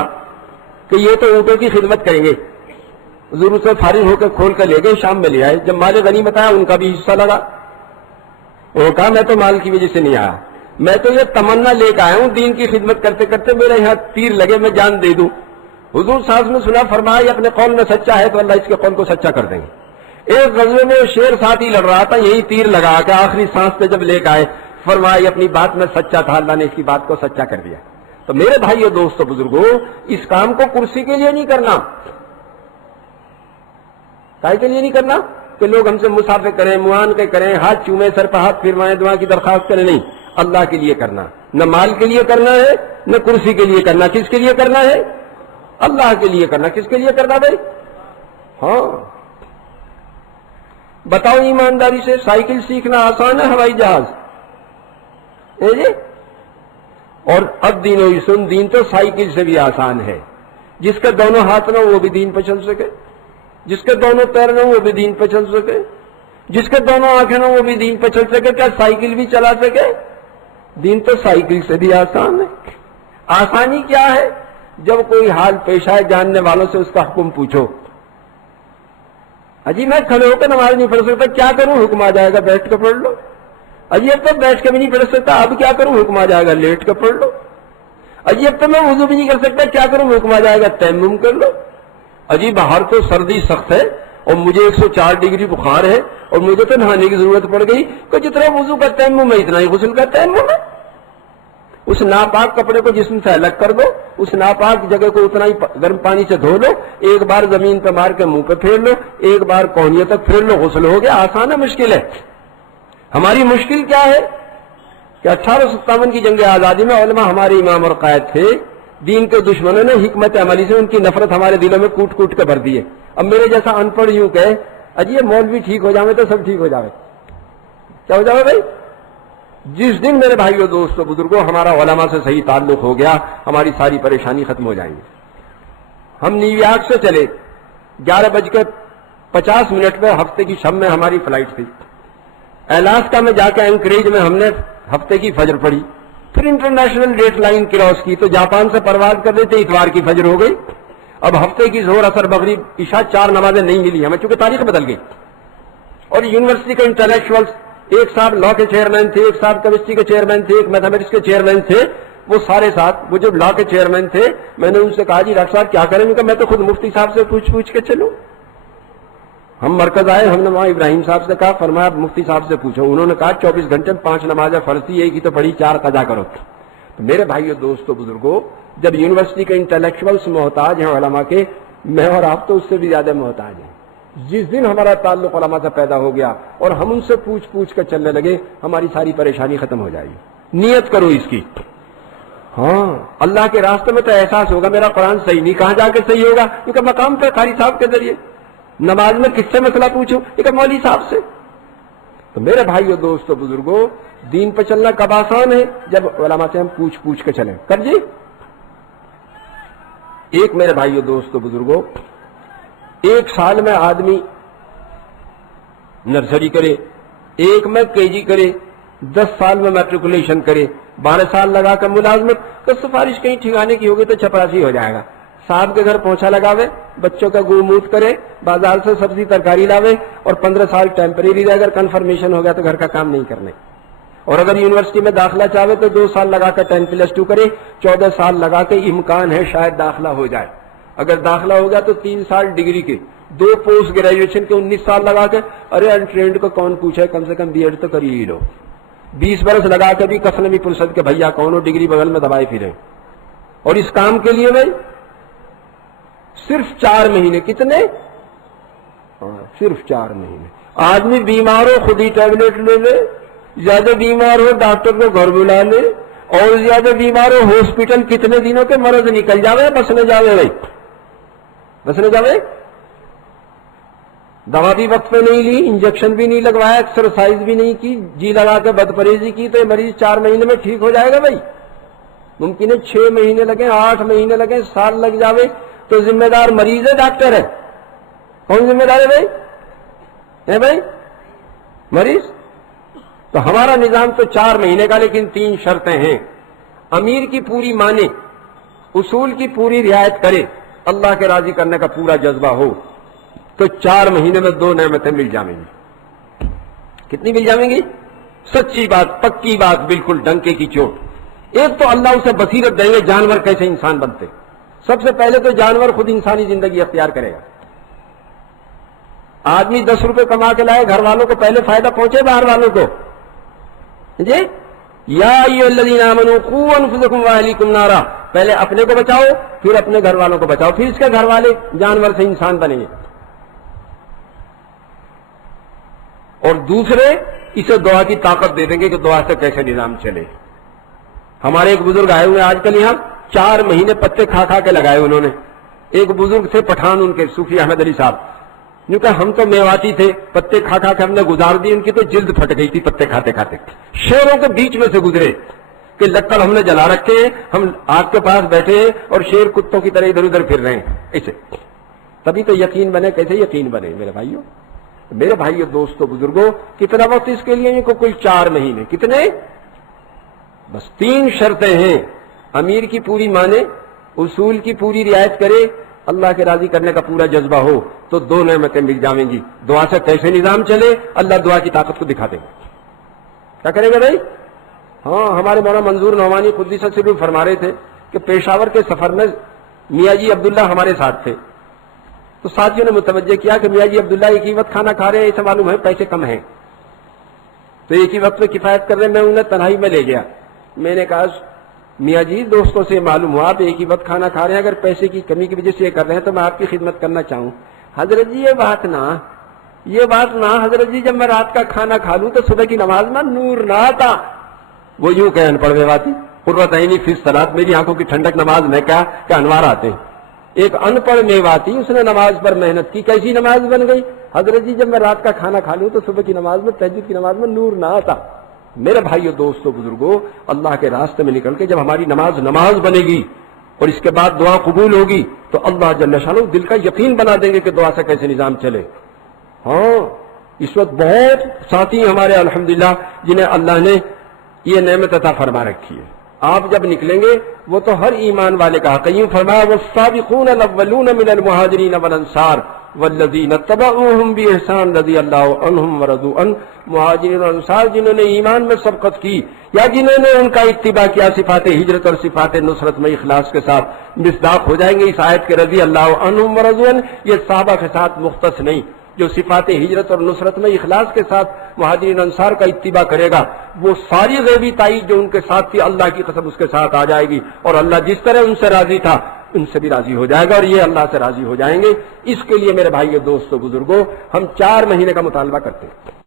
کہ یہ تو اونٹوں کی خدمت کریں گے. حضور سے فارغ ہو کے کھول کر لے گئے، شام میں لے آئے. جب مال غنیمت آیا ان کا بھی حصہ لگا. وہ کہا میں تو مال کی وجہ سے نہیں آیا، میں تو یہ تمنا لے کے آیا ہوں دین کی خدمت کرتے کرتے میرے یہاں تیر لگے میں جان دے دوں. حضور صلی اللہ علیہ وسلم نے سنا فرمایا اپنے قول میں سچا ہے تو اللہ اس کے قول کو سچا کر دیں گے. ایک غزوے میں شیر ساتھی لڑ رہا تھا, یہی تیر لگا کے آخری سانس پہ جب لے کے آئے فرمایا اپنی بات میں سچا تھا, اللہ نے اس کی بات کو سچا کر دیا. تو میرے بھائیو دوستو بزرگوں, اس کام کو کرسی کے لیے نہیں کرنا. کائے کے لیے نہیں کرنا کہ لوگ ہم سے مسافے کریں, معان کے کریں, ہاتھ چومیں, سر پہ ہاتھ پھروائیں, دعا کی درخواست کریں. نہیں, اللہ کے لیے کرنا. نہ مال کے لیے کرنا ہے نہ کرسی کے لیے کرنا. کس کے لیے کرنا ہے؟ اللہ کے لیے کرنا. کس کے لیے کرنا بھائی؟ ہاں بتاؤ ایمانداری سے, سائیکل سیکھنا آسان ہے ہوائی جہاز؟ جی, اور اب دین و سن, دین تو سائیکل سے بھی آسان ہے. جس کے دونوں ہاتھ نہ وہ بھی دین پہ چل سکے, جس کے دونوں پیر نہ وہ بھی دین پہ چل سکے, جس کے دونوں آنکھیں نہ وہ بھی دین پہ چل سکے. کیا سائیکل بھی چلا سکے؟ دین تو سائیکل سے بھی آسان ہے. آسانی کیا ہے؟ جب کوئی حال پیش آئے جاننے والوں سے اس کا حکم پوچھو. اجی میں کھڑے ہو کے نماز نہیں پڑھ سکتا, کیا کروں؟ حکم آ جائے گا بیٹھ کے پڑھ لو. اجی اب تو بیٹھ کے بھی نہیں پڑھ سکتا, اب کیا کروں؟ حکم آ جائے گا لیٹ کے پڑھ لو. اجی اب تو میں وضو بھی نہیں کر سکتا, کیا کروں؟ حکم آ جائے گا تیمم کر لو. اجی باہر تو سردی سخت ہے اور مجھے 104 ڈگری بخار ہے اور مجھے تو نہانے کی ضرورت پڑ گئی, تو جتنا وضو کا تیمم ہے اتنا ہی غسل کا تیمم ہے. اس ناپاک کپڑے کو جسم سے الگ کر دو, اس ناپاک جگہ کو اتنا ہی گرم پانی سے دھو لو, ایک بار زمین پہ مار کے منہ پہ پھیر لو, ایک بار کونیوں تک پھیر لو, غسل ہو گیا. آسان ہے مشکل ہے؟ ہماری مشکل کیا ہے کہ 1857 کی جنگ آزادی میں علماء ہمارے امام اور قائد تھے, دین کے دشمنوں نے حکمت عملی سے ان کی نفرت ہمارے دلوں میں کوٹ کوٹ کے بھر دی ہے. اب میرے جیسا ان پڑھ یوں کہ اجی یہ مولوی ٹھیک ہو جاوے تو سب ٹھیک ہو جاوے. کیا ہو جاوے بھائی؟ جس دن میرے بھائیو دوستو بزرگوں ہمارا علماء سے صحیح تعلق ہو گیا, ہماری ساری پریشانی ختم ہو جائیں گی. ہم نیو یارک سے چلے, 11:50 پہ ہفتے کی شب میں ہماری فلائٹ تھی. الاسکا میں جا کے اینکریج میں ہم نے ہفتے کی فجر پڑھی, پھر انٹرنیشنل ڈیٹ لائن کراس کی تو جاپان سے پرواز کر رہے تھے, اتوار کی فجر ہو گئی. اب ہفتے کی ظہر اثر مغرب عشاء 4 نمازیں نہیں ملی ہمیں, چونکہ تاریخ بدل گئی. اور یونیورسٹی کے انٹلیکچوئلس, ایک صاحب لا کے چیئرمین تھے, ایک صاحب کیمسٹری کے چیئرمین تھے, ایک میتھمیٹکس کے چیئرمین تھے, وہ سارے ساتھ. وہ جب لا کے چیئرمین تھے میں نے ان سے کہا جی ڈاکٹر صاحب کیا کریں گے؟ میں تو خود مفتی صاحب سے پوچھ کے چلوں. ہم مرکز آئے, ہم نے وہاں ابراہیم صاحب سے کہا, فرمایا مفتی صاحب سے پوچھو. انہوں نے کہا 24 گھنٹے میں 5 نمازیں فرض تھی, ایک ہی تو پڑھی, 4 قضا کرو. تو میرے بھائیو دوستو بزرگوں, جب یونیورسٹی کے انٹلیکچوئلس محتاج ہیں علماء کے, میں اور آپ تو اس سے بھی زیادہ محتاج ہیں. جس دن ہمارا تعلق علماء سے پیدا ہو گیا اور ہم ان سے پوچھ کر چلنے لگے, ہماری ساری پریشانی ختم ہو جائے گی. نیت کرو اس کی. ہاں اللہ کے راستے میں تو احساس ہوگا میرا قرآن صحیح نہیں, کہاں جا کے صحیح ہوگا؟ کیونکہ مقام پہ قاری صاحب کے ذریعے. نماز میں کس سے مسئلہ پوچھوں؟ کہ مولوی صاحب سے. تو میرے بھائیو دوستو بزرگوں, دین پہ چلنا کب آسان ہے؟ جب علماء سے ہم پوچھ کے چلیں. کب جی؟ ایک میرے بھائیو دوستو بزرگوں, 1 سال میں آدمی نرسری کرے, 1 میں KG کرے, 10 سال میں میٹریکولیشن کرے, 12 سال لگا کر ملازمت, تو سفارش کہیں ٹھکانے کی ہوگی تو چپراسی ہو جائے گا. صاحب کے گھر پہنچا لگاوے, بچوں کا گوموت کرے, بازار سے سبزی ترکاری لاوے, اور 15 سال ٹیمپریری رہے. اگر کنفرمیشن ہو گیا تو گھر کا کام نہیں کرنے. اور اگر یونیورسٹی میں داخلہ چاہے تو 2 سال لگا کر 10+2 کرے, 14 سال لگا کے امکان ہے شاید داخلہ ہو جائے. اگر داخلہ ہو گیا تو 3 سال ڈگری کے, 2 پوسٹ گریجویشن کے 19 سال لگا کے. ارے انٹرینڈ کو کون پوچھے, کم سے کم B.Ed تو کر ہی لو. 20 برس لگا کے بھی کفن بھی پرسد کے بھیا کون ہو, ڈگری بغل میں دبائے پھرے. اور اس کام کے لیے بھائی صرف 4 مہینے. کتنے؟ صرف 4 مہینے. آدمی بیمار ہو خود ہی ٹیبلٹ لے لے, زیادہ بیمار ہو ڈاکٹر کو گھر بلا لے, اور زیادہ بیمار ہو ہاسپٹل کتنے دنوں کے مرض نکل جاوے, بسنے جاوے بھائی, بسنے جاوے. دوا بھی وقت پہ نہیں لی, انجیکشن بھی نہیں لگوایا, ایکسرسائز بھی نہیں کی, جی لگا کے بد پرہیزی کی, تو یہ مریض 4 مہینے میں ٹھیک ہو جائے گا بھائی؟ ممکن ہے 6 مہینے لگے, 8 مہینے لگے, سال لگ جاوے. تو ذمہ دار مریض ہے ڈاکٹر ہے؟ کون ذمہ دار ہے بھائی؟ ہے بھائی مریض. تو ہمارا نظام تو 4 مہینے کا, لیکن 3 شرطیں ہیں. امیر کی پوری مانے, اصول کی پوری رعایت کرے, اللہ کے راضی کرنے کا پورا جذبہ ہو, تو 4 مہینے میں 2 نعمتیں مل جائیں گی. کتنی مل جائیں گی؟ سچی بات، پکی بات، بالکل ڈنکے کی چوٹ۔ ایک تو اللہ اسے بصیرت دیں گے جانور کیسے انسان بنتے۔ سب سے پہلے تو جانور خود انسانی زندگی اختیار کرے گا۔ آدمی 10 روپے کما کے لائے، گھر والوں کو پہلے فائدہ پہنچے، باہر والوں کو جی یا ایھا الذین آمنوا قوا انفسکم واہلیکم نارا، پہلے اپنے کو بچاؤ، پھر اپنے گھر والوں کو بچاؤ، پھر اس کے گھر والے جانور سے انسان بنیں گے۔ اور دوسرے اسے دعا کی طاقت دے دیں گے کہ دعا سے کیسے نظام چلے۔ ہمارے ایک بزرگ آئے ہوئے آج کل یہاں، 4 مہینے پتے کھا کھا کے لگائے انہوں نے۔ ایک بزرگ تھے پٹھان، ان کے صوفی احمد علی صاحب، جو کہ ہم تو میواتی تھے، پتے کھا کھا کے ہم نے گزار دی، ان کی تو جلد پھٹ گئی تھی پتے کھاتے کھاتے۔ شیروں کے بیچ میں سے گزرے کہ لکڑ ہم نے جلا رکھے ہیں، ہم آگ کے پاس بیٹھے ہیں اور شیر کتوں کی طرح ادھر ادھر پھر رہے ہیں ایسے۔ تبھی تو یقین بنے۔ کیسے یقین بنے میرے بھائیوں؟ میرے بھائیوں، دوستوں، بزرگوں، کتنا وقت اس کے لیے؟ کو کل 4 مہینے۔ کتنے؟ بس 3 شرطیں ہیں۔ امیر کی پوری مانے، اصول کی پوری رعایت کرے، اللہ کے راضی کرنے کا پورا جذبہ ہو، تو 2 نعمتیں مل جائیں گی۔ دعا سے کیسے نظام چلے، اللہ دعا کی طاقت کو دکھا دیں گے۔ کیا کریں گے بھائی؟ ہاں، ہمارے مولانا منظور نعمانی قدس سرور فرما رہے تھے کہ پشاور کے سفر میں میاں جی عبداللہ ہمارے ساتھ تھے، تو ساتھیوں نے متوجہ کیا کہ میاں جی عبداللہ ایک ہی وقت کھانا کھا رہے ہیں، اسے معلوم ہے پیسے کم ہیں، تو ایک ہی وقت میں کفایت کر رہے ہیں۔ میں انہیں تنہائی میں لے گیا، میں نے کہا میاں جی دوستوں سے معلوم ہوا آپ ایک ہی وقت کھانا کھا رہے ہیں، اگر پیسے کی کمی کی وجہ سے یہ کر رہے ہیں تو میں آپ کی خدمت کرنا چاہوں۔ حضرت جی یہ بات نہ حضرت جی، جب میں رات کا کھانا کھا لوں تو صبح کی نماز میں نور نہ آتا۔ وہ یوں کہ ان پڑھ میواتی قرۃ عینی فی الصلاۃ، میری آنکھوں کی ٹھنڈک نماز میں کیا کہ انوار آتے ہیں۔ ایک ان پڑھ میواتی، اس نے نماز پر محنت کی، کیسی نماز بن گئی؟ حضرت جی جب میں رات کا کھانا کھا لوں تو صبح کی نماز میں، تہجد کی نماز میں نور نہ آتا۔ میرے بھائیو، دوستو، بزرگوں، اللہ کے راستے میں نکل کے جب ہماری نماز بنے گی اور اس کے بعد دعا قبول ہوگی تو اللہ جل شانہ دل کا یقین بنا دیں گے کہ دعا سے کیسے نظام چلے۔ ہاں، اس وقت بہت ساتھی ہمارے الحمدللہ جنہیں اللہ نے یہ نعمت عطا فرما رکھی ہے۔ آپ جب نکلیں گے وہ تو ہر ایمان والے کا حق ہے۔ یوں فرمایا والسابقون الاولون من المہاجرین والانصار والذین اتبعوہم باحسان رضی اللہ عنہم ورضوا عنہ، مہاجرین اور انصار جنہوں نے ایمان میں سبقت کی یا جنہوں نے ان کا اتباع کیا، صفات ہجرت اور صفات نصرت میں اخلاص کے ساتھ مصداق ہو جائیں گے اس آیت کے رضی اللہ عنہم ورضوا عنہ۔ یہ صحابہ کے ساتھ مختص نہیں، جو صفات ہجرت اور نصرت میں اخلاص کے ساتھ مہاجرین انصار کا اتباع کرے گا، وہ ساری غیبی تائید جو ان کے ساتھ تھی، اللہ کی قسم اس کے ساتھ آ جائے گی، اور اللہ جس طرح ان سے راضی تھا ان سے بھی راضی ہو جائے گا، اور یہ اللہ سے راضی ہو جائیں گے۔ اس کے لیے میرے بھائیو، دوستو، بزرگوں، ہم 4 مہینے کا مطالبہ کرتے ہیں۔